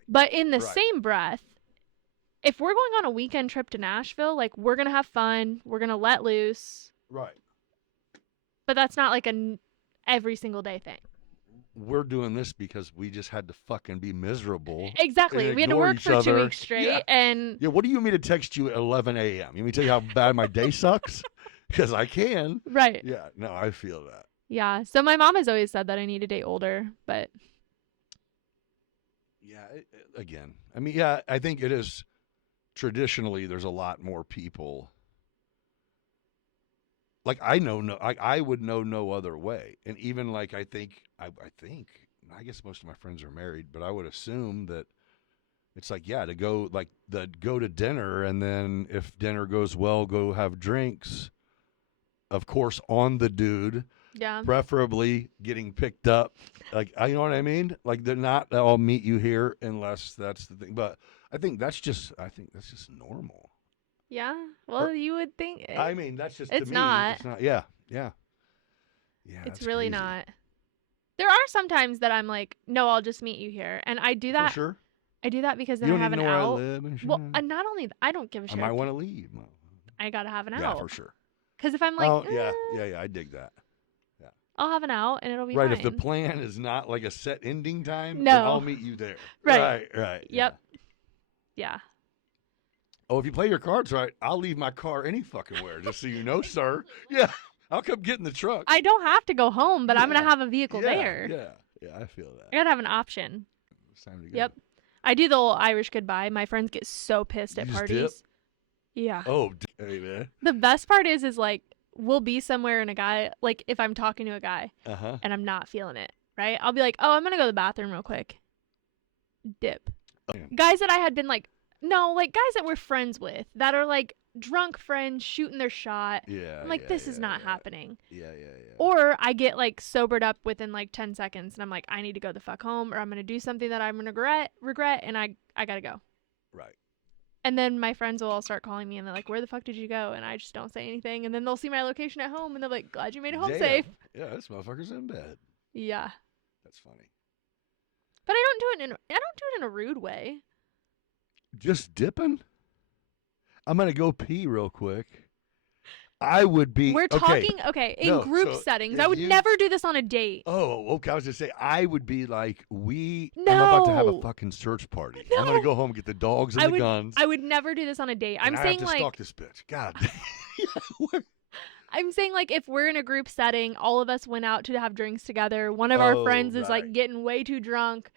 But in the Right. same breath, if we're going on a weekend trip to Nashville, like we're going to have fun, we're going to let loose. Right. But that's not like every single day thing. We're doing this because we just had to fucking be miserable. Exactly. and We had to ignore work each for 2 other. weeks straight. Yeah. And Yeah, what do you mean to text you at 11 a.m.? You want me to tell you how bad my day sucks? Because I can. right. Yeah, no, I feel that. Yeah. So my mom has always said that I need to date older, but Yeah, again, I mean, yeah, I think it is. Traditionally, there's a lot more people. Like I would know no other way, and even like I guess most of my friends are married, but I would assume that it's like, yeah, to go to dinner, and then if dinner goes well, go have drinks. Of course, on the dude. yeah. Preferably getting picked up, like, you know what I mean? Like, they're not, I'll meet you here unless that's the thing. But I think that's just normal. Yeah. Well, you would think I mean, that's just, It's to me, not. it's not. Yeah. it's that's really crazy. not. There are some times that I'm like, no, I'll just meet you here. And I do that. For sure. I do that because then You I don't have even an know where out. I live and shit. Well, and not only I don't give a I shit. might want to leave. I got to have an Yeah, out. for sure. Because if I'm like, oh, yeah, I dig that. I'll have an out and it'll be Right. fine. If the plan is not like a set ending time, No. then I'll meet you there. Right. Right. Yep. Yeah. Oh, if you play your cards right, I'll leave my car any fucking where, just so you know, sir. Yeah. I'll come get in the truck. I don't have to go home, but I'm going to have a vehicle yeah, there. Yeah, I feel that. I got to have an option. It's time to go. Yep. I do the old Irish goodbye. My friends get so pissed at You just parties. dip? Yeah. Oh, hey, man. The best part is like, we'll be somewhere and a guy, like if I'm talking to a guy Uh-huh. and I'm not feeling it, right? I'll be like, oh, I'm going to go to the bathroom real quick. Dip. Yeah. Guys that I had been like, no, like guys that we're friends with that are like drunk friends shooting their shot. Yeah. I'm like, this is not happening. Yeah. Or I get like sobered up within like 10 seconds and I'm like, I need to go the fuck home or I'm going to do something that I'm going to regret and I got to go. Right. And then my friends will all start calling me and they're like, where the fuck did you go? And I just don't say anything. And then they'll see my location at home and they're like, glad you made it home Damn. safe. Yeah, this motherfucker's in bed. Yeah. That's funny. But I don't do it in a rude way. Just dipping? I'm going to go pee real quick. I would be. We're talking, in No, group so settings. if I would you- never do this on a date. Oh, okay. I was going to say, I would be like, I'm about to have a No. fucking search party. I'm going No. to go home and get the dogs and the guns. I would never do this on a date. I'm and I saying have to like stalk this bitch. God. I'm saying like if we're in a group setting, all of us went out to have drinks together. One of our friends is like right. getting way too drunk,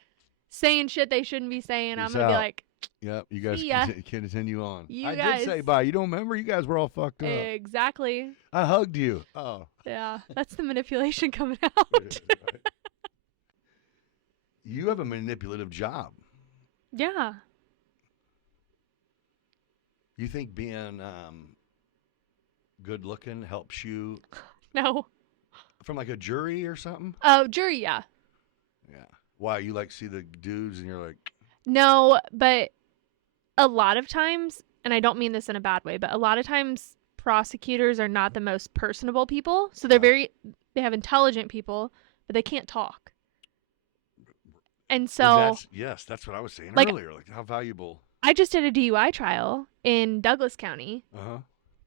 saying shit they shouldn't be saying. I'm Peace gonna be out. like, Yep, you guys See ya. can continue on. You I guys- did say bye. You don't remember? You guys were all fucked up. exactly. I hugged you. Oh. Yeah, that's the manipulation coming out. You have a manipulative job. Yeah. You think being good looking helps you No. from like a jury or something? Oh, jury, yeah. Yeah. Why? You like see the dudes and you're like, No, but a lot of times, and I don't mean this in a bad way, but a lot of times prosecutors are not the most personable people. So they're they have intelligent people, but they can't talk. And so that's what I was saying like, earlier. Like how valuable. I just did a DUI trial in Douglas County. Uh-huh.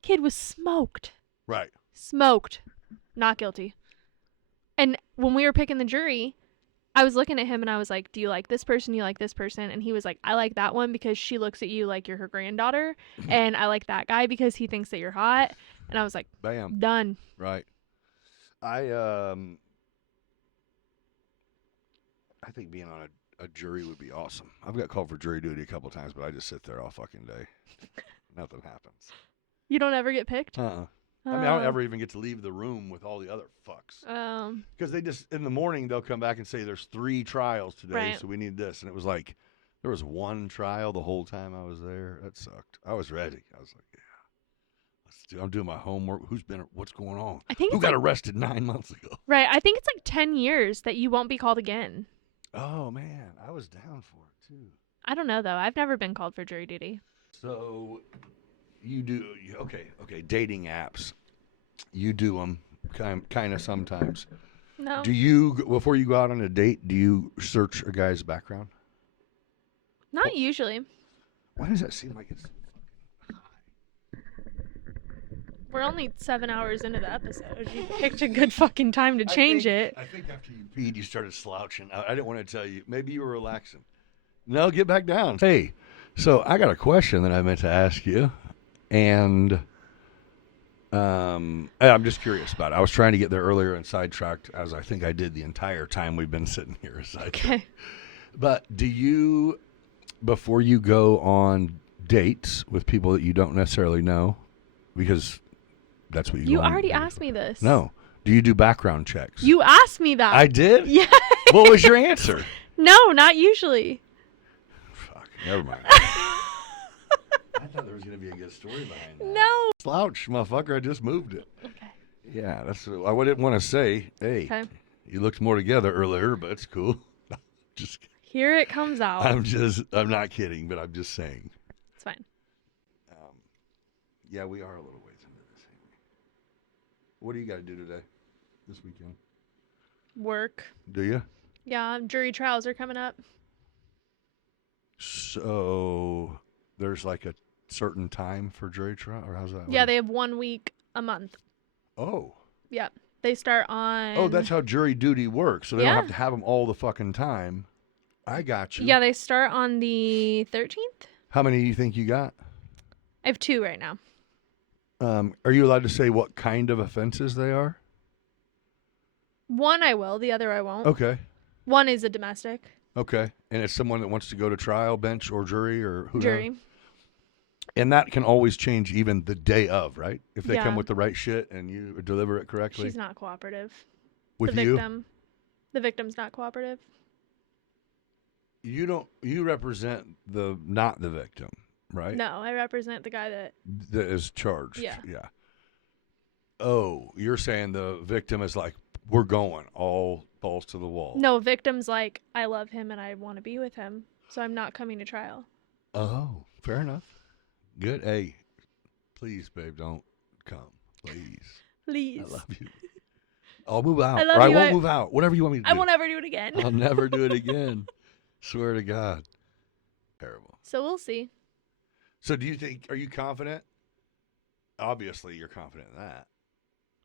Kid was smoked. Right. Smoked. Not guilty. And when we were picking the jury, I was looking at him and I was like, do you like this person? You like this person? And he was like, I like that one because she looks at you like you're her granddaughter. And I like that guy because he thinks that you're hot. And I was like, Bam. done. Right. I think being on a jury would be awesome. I've got called for jury duty a couple times, but I just sit there all fucking day. Nothing happens. You don't ever get picked? I mean, I don't ever even get to leave the room with all the other fucks. Because they just, in the morning, they'll come back and say, there's 3 trials today, Right. so we need this. And it was like, there was 1 trial the whole time I was there. That sucked. I was ready. I was like, yeah, I'm doing my homework. What's going on? I think Who it's got like, arrested 9 months ago? right. I think it's like 10 years that you won't be called again. Oh, man. I was down for it, too. I don't know, though. I've never been called for jury duty. So, okay, dating apps. You do them kind of sometimes. No. Do you, before you go out on a date, do you search a guy's background? Not usually. Why does that seem like it's We're only 7 hours into the episode. You picked a good fucking time to change it. I think after you peed, you started slouching. I didn't want to tell you. Maybe you were relaxing. No, get back down. Hey, so I got a question that I meant to ask you, and I'm just curious about it. I was trying to get there earlier and sidetracked, as I think I did the entire time we've been sitting here. Okay. But do you, before you go on dates with people that you don't necessarily know, because that's what You go on already dates asked me this. No. Do you do background checks? You asked me that. I did? Yeah. What was your answer? No, not usually. Fuck. Never mind. I thought there was going to be a good story behind that. No. Slouch, motherfucker. I just moved it. Okay. Yeah, that's what I didn't want to say. Hey, Okay. you looked more together earlier, but it's cool. Just, Here it comes out. I'm not kidding, but I'm just saying. It's fine. Yeah, we are a little ways into this. What do you got to do today, this weekend? Work. Do you? Yeah, jury trials are coming up. So there's like a certain time for jury trial, or how's that? Yeah, they have 1 week a month. Oh, Yep. They start on. Oh, that's how jury duty works. So they don't Yeah. have to have them all the fucking time. I got you. Yeah, they start on the 13th. How many do you think you got? I have 2 right now. Are you allowed to say what kind of offenses they are? One I will, the other I won't. Okay. One is a domestic. Okay. And it's someone that wants to go to trial, bench, or jury, or who Jury. knows? And that can always change even the day of, right? If they Yeah. come with the right shit and you deliver it correctly. She's not cooperative. With the you? victim. The victim's not cooperative. You represent not the victim, right? No, I represent the guy that. That is charged. Yeah. Yeah. Oh, you're saying the victim is like, we're going all balls to the wall. No, victim's like, I love him and I want to be with him, so I'm not coming to trial. Oh, fair enough. Good. Hey, please, babe, don't come. Please. Please. I love you. I'll move out. I love or I you. won't move out. Whatever you want me to do. I won't ever do it again. I'll never do it again. Swear to God. Terrible. So we'll see. So are you confident? Obviously, you're confident in that.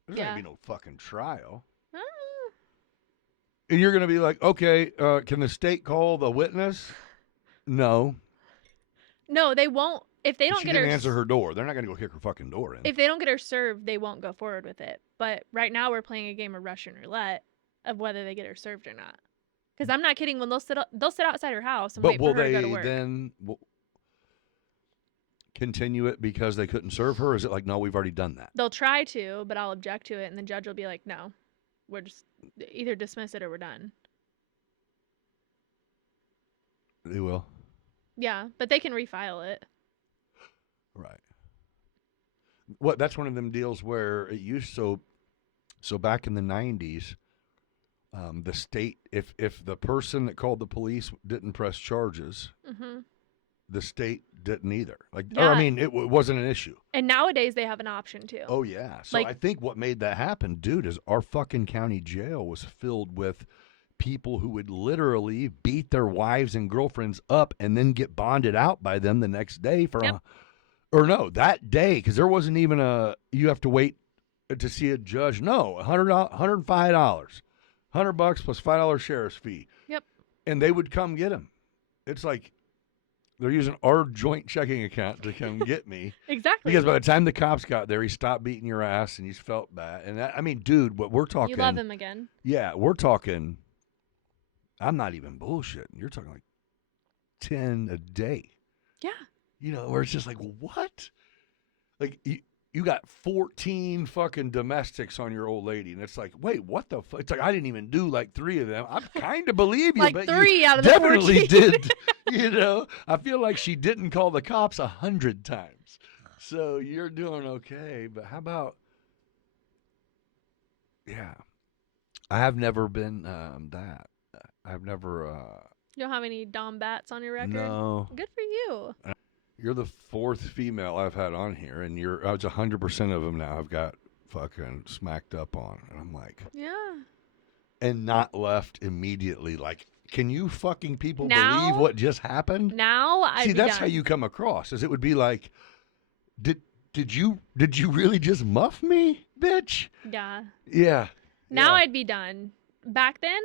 There's not Yeah. going to be no fucking trial. Ah. And you're going to be like, okay, can the state call the witness? No. No, they won't. If they don't She get didn't her answer her door. They're not going to go kick her fucking door in. If they don't get her served, they won't go forward with it. But right now we're playing a game of Russian roulette of whether they get her served or not. Because I'm not kidding. When they'll sit outside her house and But wait will for her to go they to work. then continue it because they couldn't serve her? Or is it like, no, we've already done that? They'll try to, but I'll object to it, and the judge will be like, "No, we're just either dismiss it or we're done." They will. Yeah, but they can refile it. Right. What? That's one of them deals where it used so back in the 90s, the state, if the person that called the police didn't press charges, Hmm. the state didn't either. Like, Yeah. or I mean, it wasn't an issue. And nowadays they have an option too. Oh yeah. So Like- I think what made that happen, dude, is our fucking county jail was filled with people who would literally beat their wives and girlfriends up and then get bonded out by them the next day for Yep. that day, because there wasn't even you have to wait to see a judge. No, $105, $100 plus $5 sheriff's fee. Yep. And they would come get him. It's like they're using our joint checking account to come get me. Exactly. Because by the time the cops got there, he stopped beating your ass and you felt bad. And that, I mean, dude, what we're talking. You love him again. Yeah, we're talking. I'm not even bullshitting. You're talking like 10 a day. Yeah. You know, where it's just like, what? Like, you got 14 fucking domestics on your old lady. And it's like, wait, what the fuck? It's like, I didn't even do like 3 of them. I kind of believe you, Like but 3 you out of the definitely 14. did. You know, I feel like she didn't call the cops 100 times. So you're doing okay. But how about, yeah, I have never been that. I've never, You don't have any Dom Bats on your record? no. Good for you. You're the 4th female I've had on here, and I was 100% of them now I've got fucking smacked up on. And I'm like, Yeah. and not left immediately. Like, can you fucking people Now- believe what just happened? Now I'd See, be that's done. how you come across, is it would be like, did you really just muff me, bitch? Yeah. Yeah. Now yeah. I'd be done. Back then,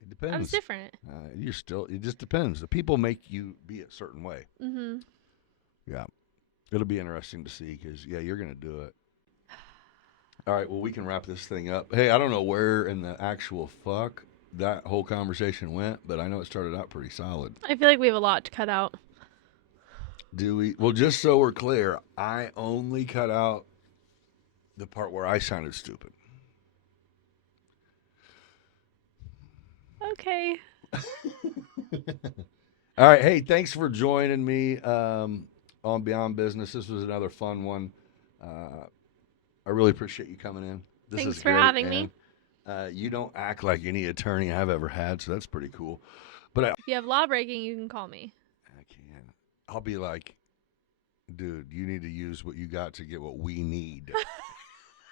It depends. I was different. It just depends. The people make you be a certain way. Mm-hmm. Yeah. It'll be interesting to see because, yeah, you're going to do it. All right, well, we can wrap this thing up. Hey, I don't know where in the actual fuck that whole conversation went, but I know it started out pretty solid. I feel like we have a lot to cut out. Do we? Well, just so we're clear, I only cut out the part where I sounded stupid. Okay. All right, hey, thanks for joining me on Beyond Business. This was another fun one. I really appreciate you coming in. This Thanks is for great, having me. man. You don't act like any attorney I've ever had, so that's pretty cool. But If you have law breaking, you can call me. I can't. I'll be like, dude, you need to use what you got to get what we need.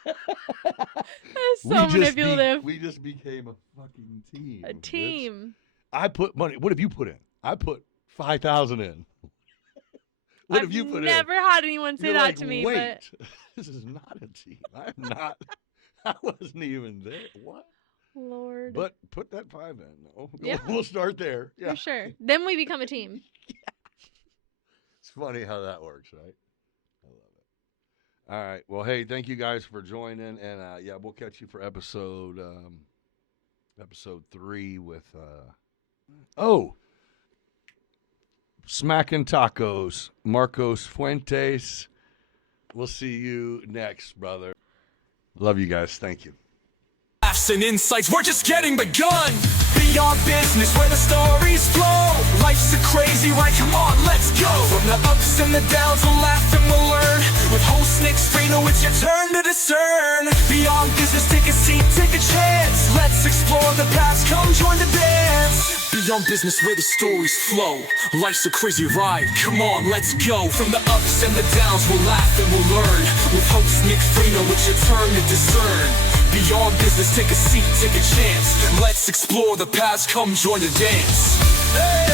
That's so manipulative. We just became a fucking team. A bitch. team. I put money. What have you put in? I put 5,000 in. What have you put I've never in? had anyone say You're that like, to me, wait, this is not a team. I'm not. I wasn't even there. What? Lord. But put that 5 in. No. Yeah. We'll start there. Yeah. For sure. Then we become a team. It's funny how that works, right? I love it. All right. Well, hey, thank you guys for joining, and yeah, we'll catch you for episode 3 with Smacking Tacos, Marcos Fuentes. We'll see you next, brother. Love you guys. Thank you. Laughs and insights, we're just getting begun. Beyond business, where the stories flow. Life's a crazy ride, come on, let's go. From the ups and the downs, we'll laugh and we'll learn. With host Nick Freno, it's your turn to discern. Beyond business, take a seat, take a chance. Let's explore the past, come join the dance. Beyond business, where the stories flow. Life's a crazy ride, come on, let's go. From the ups and the downs, we'll laugh and we'll learn. With host Nick Freno, it's your turn to discern. Beyond business, take a seat, take a chance. Let's explore the past, come join the dance. Hey!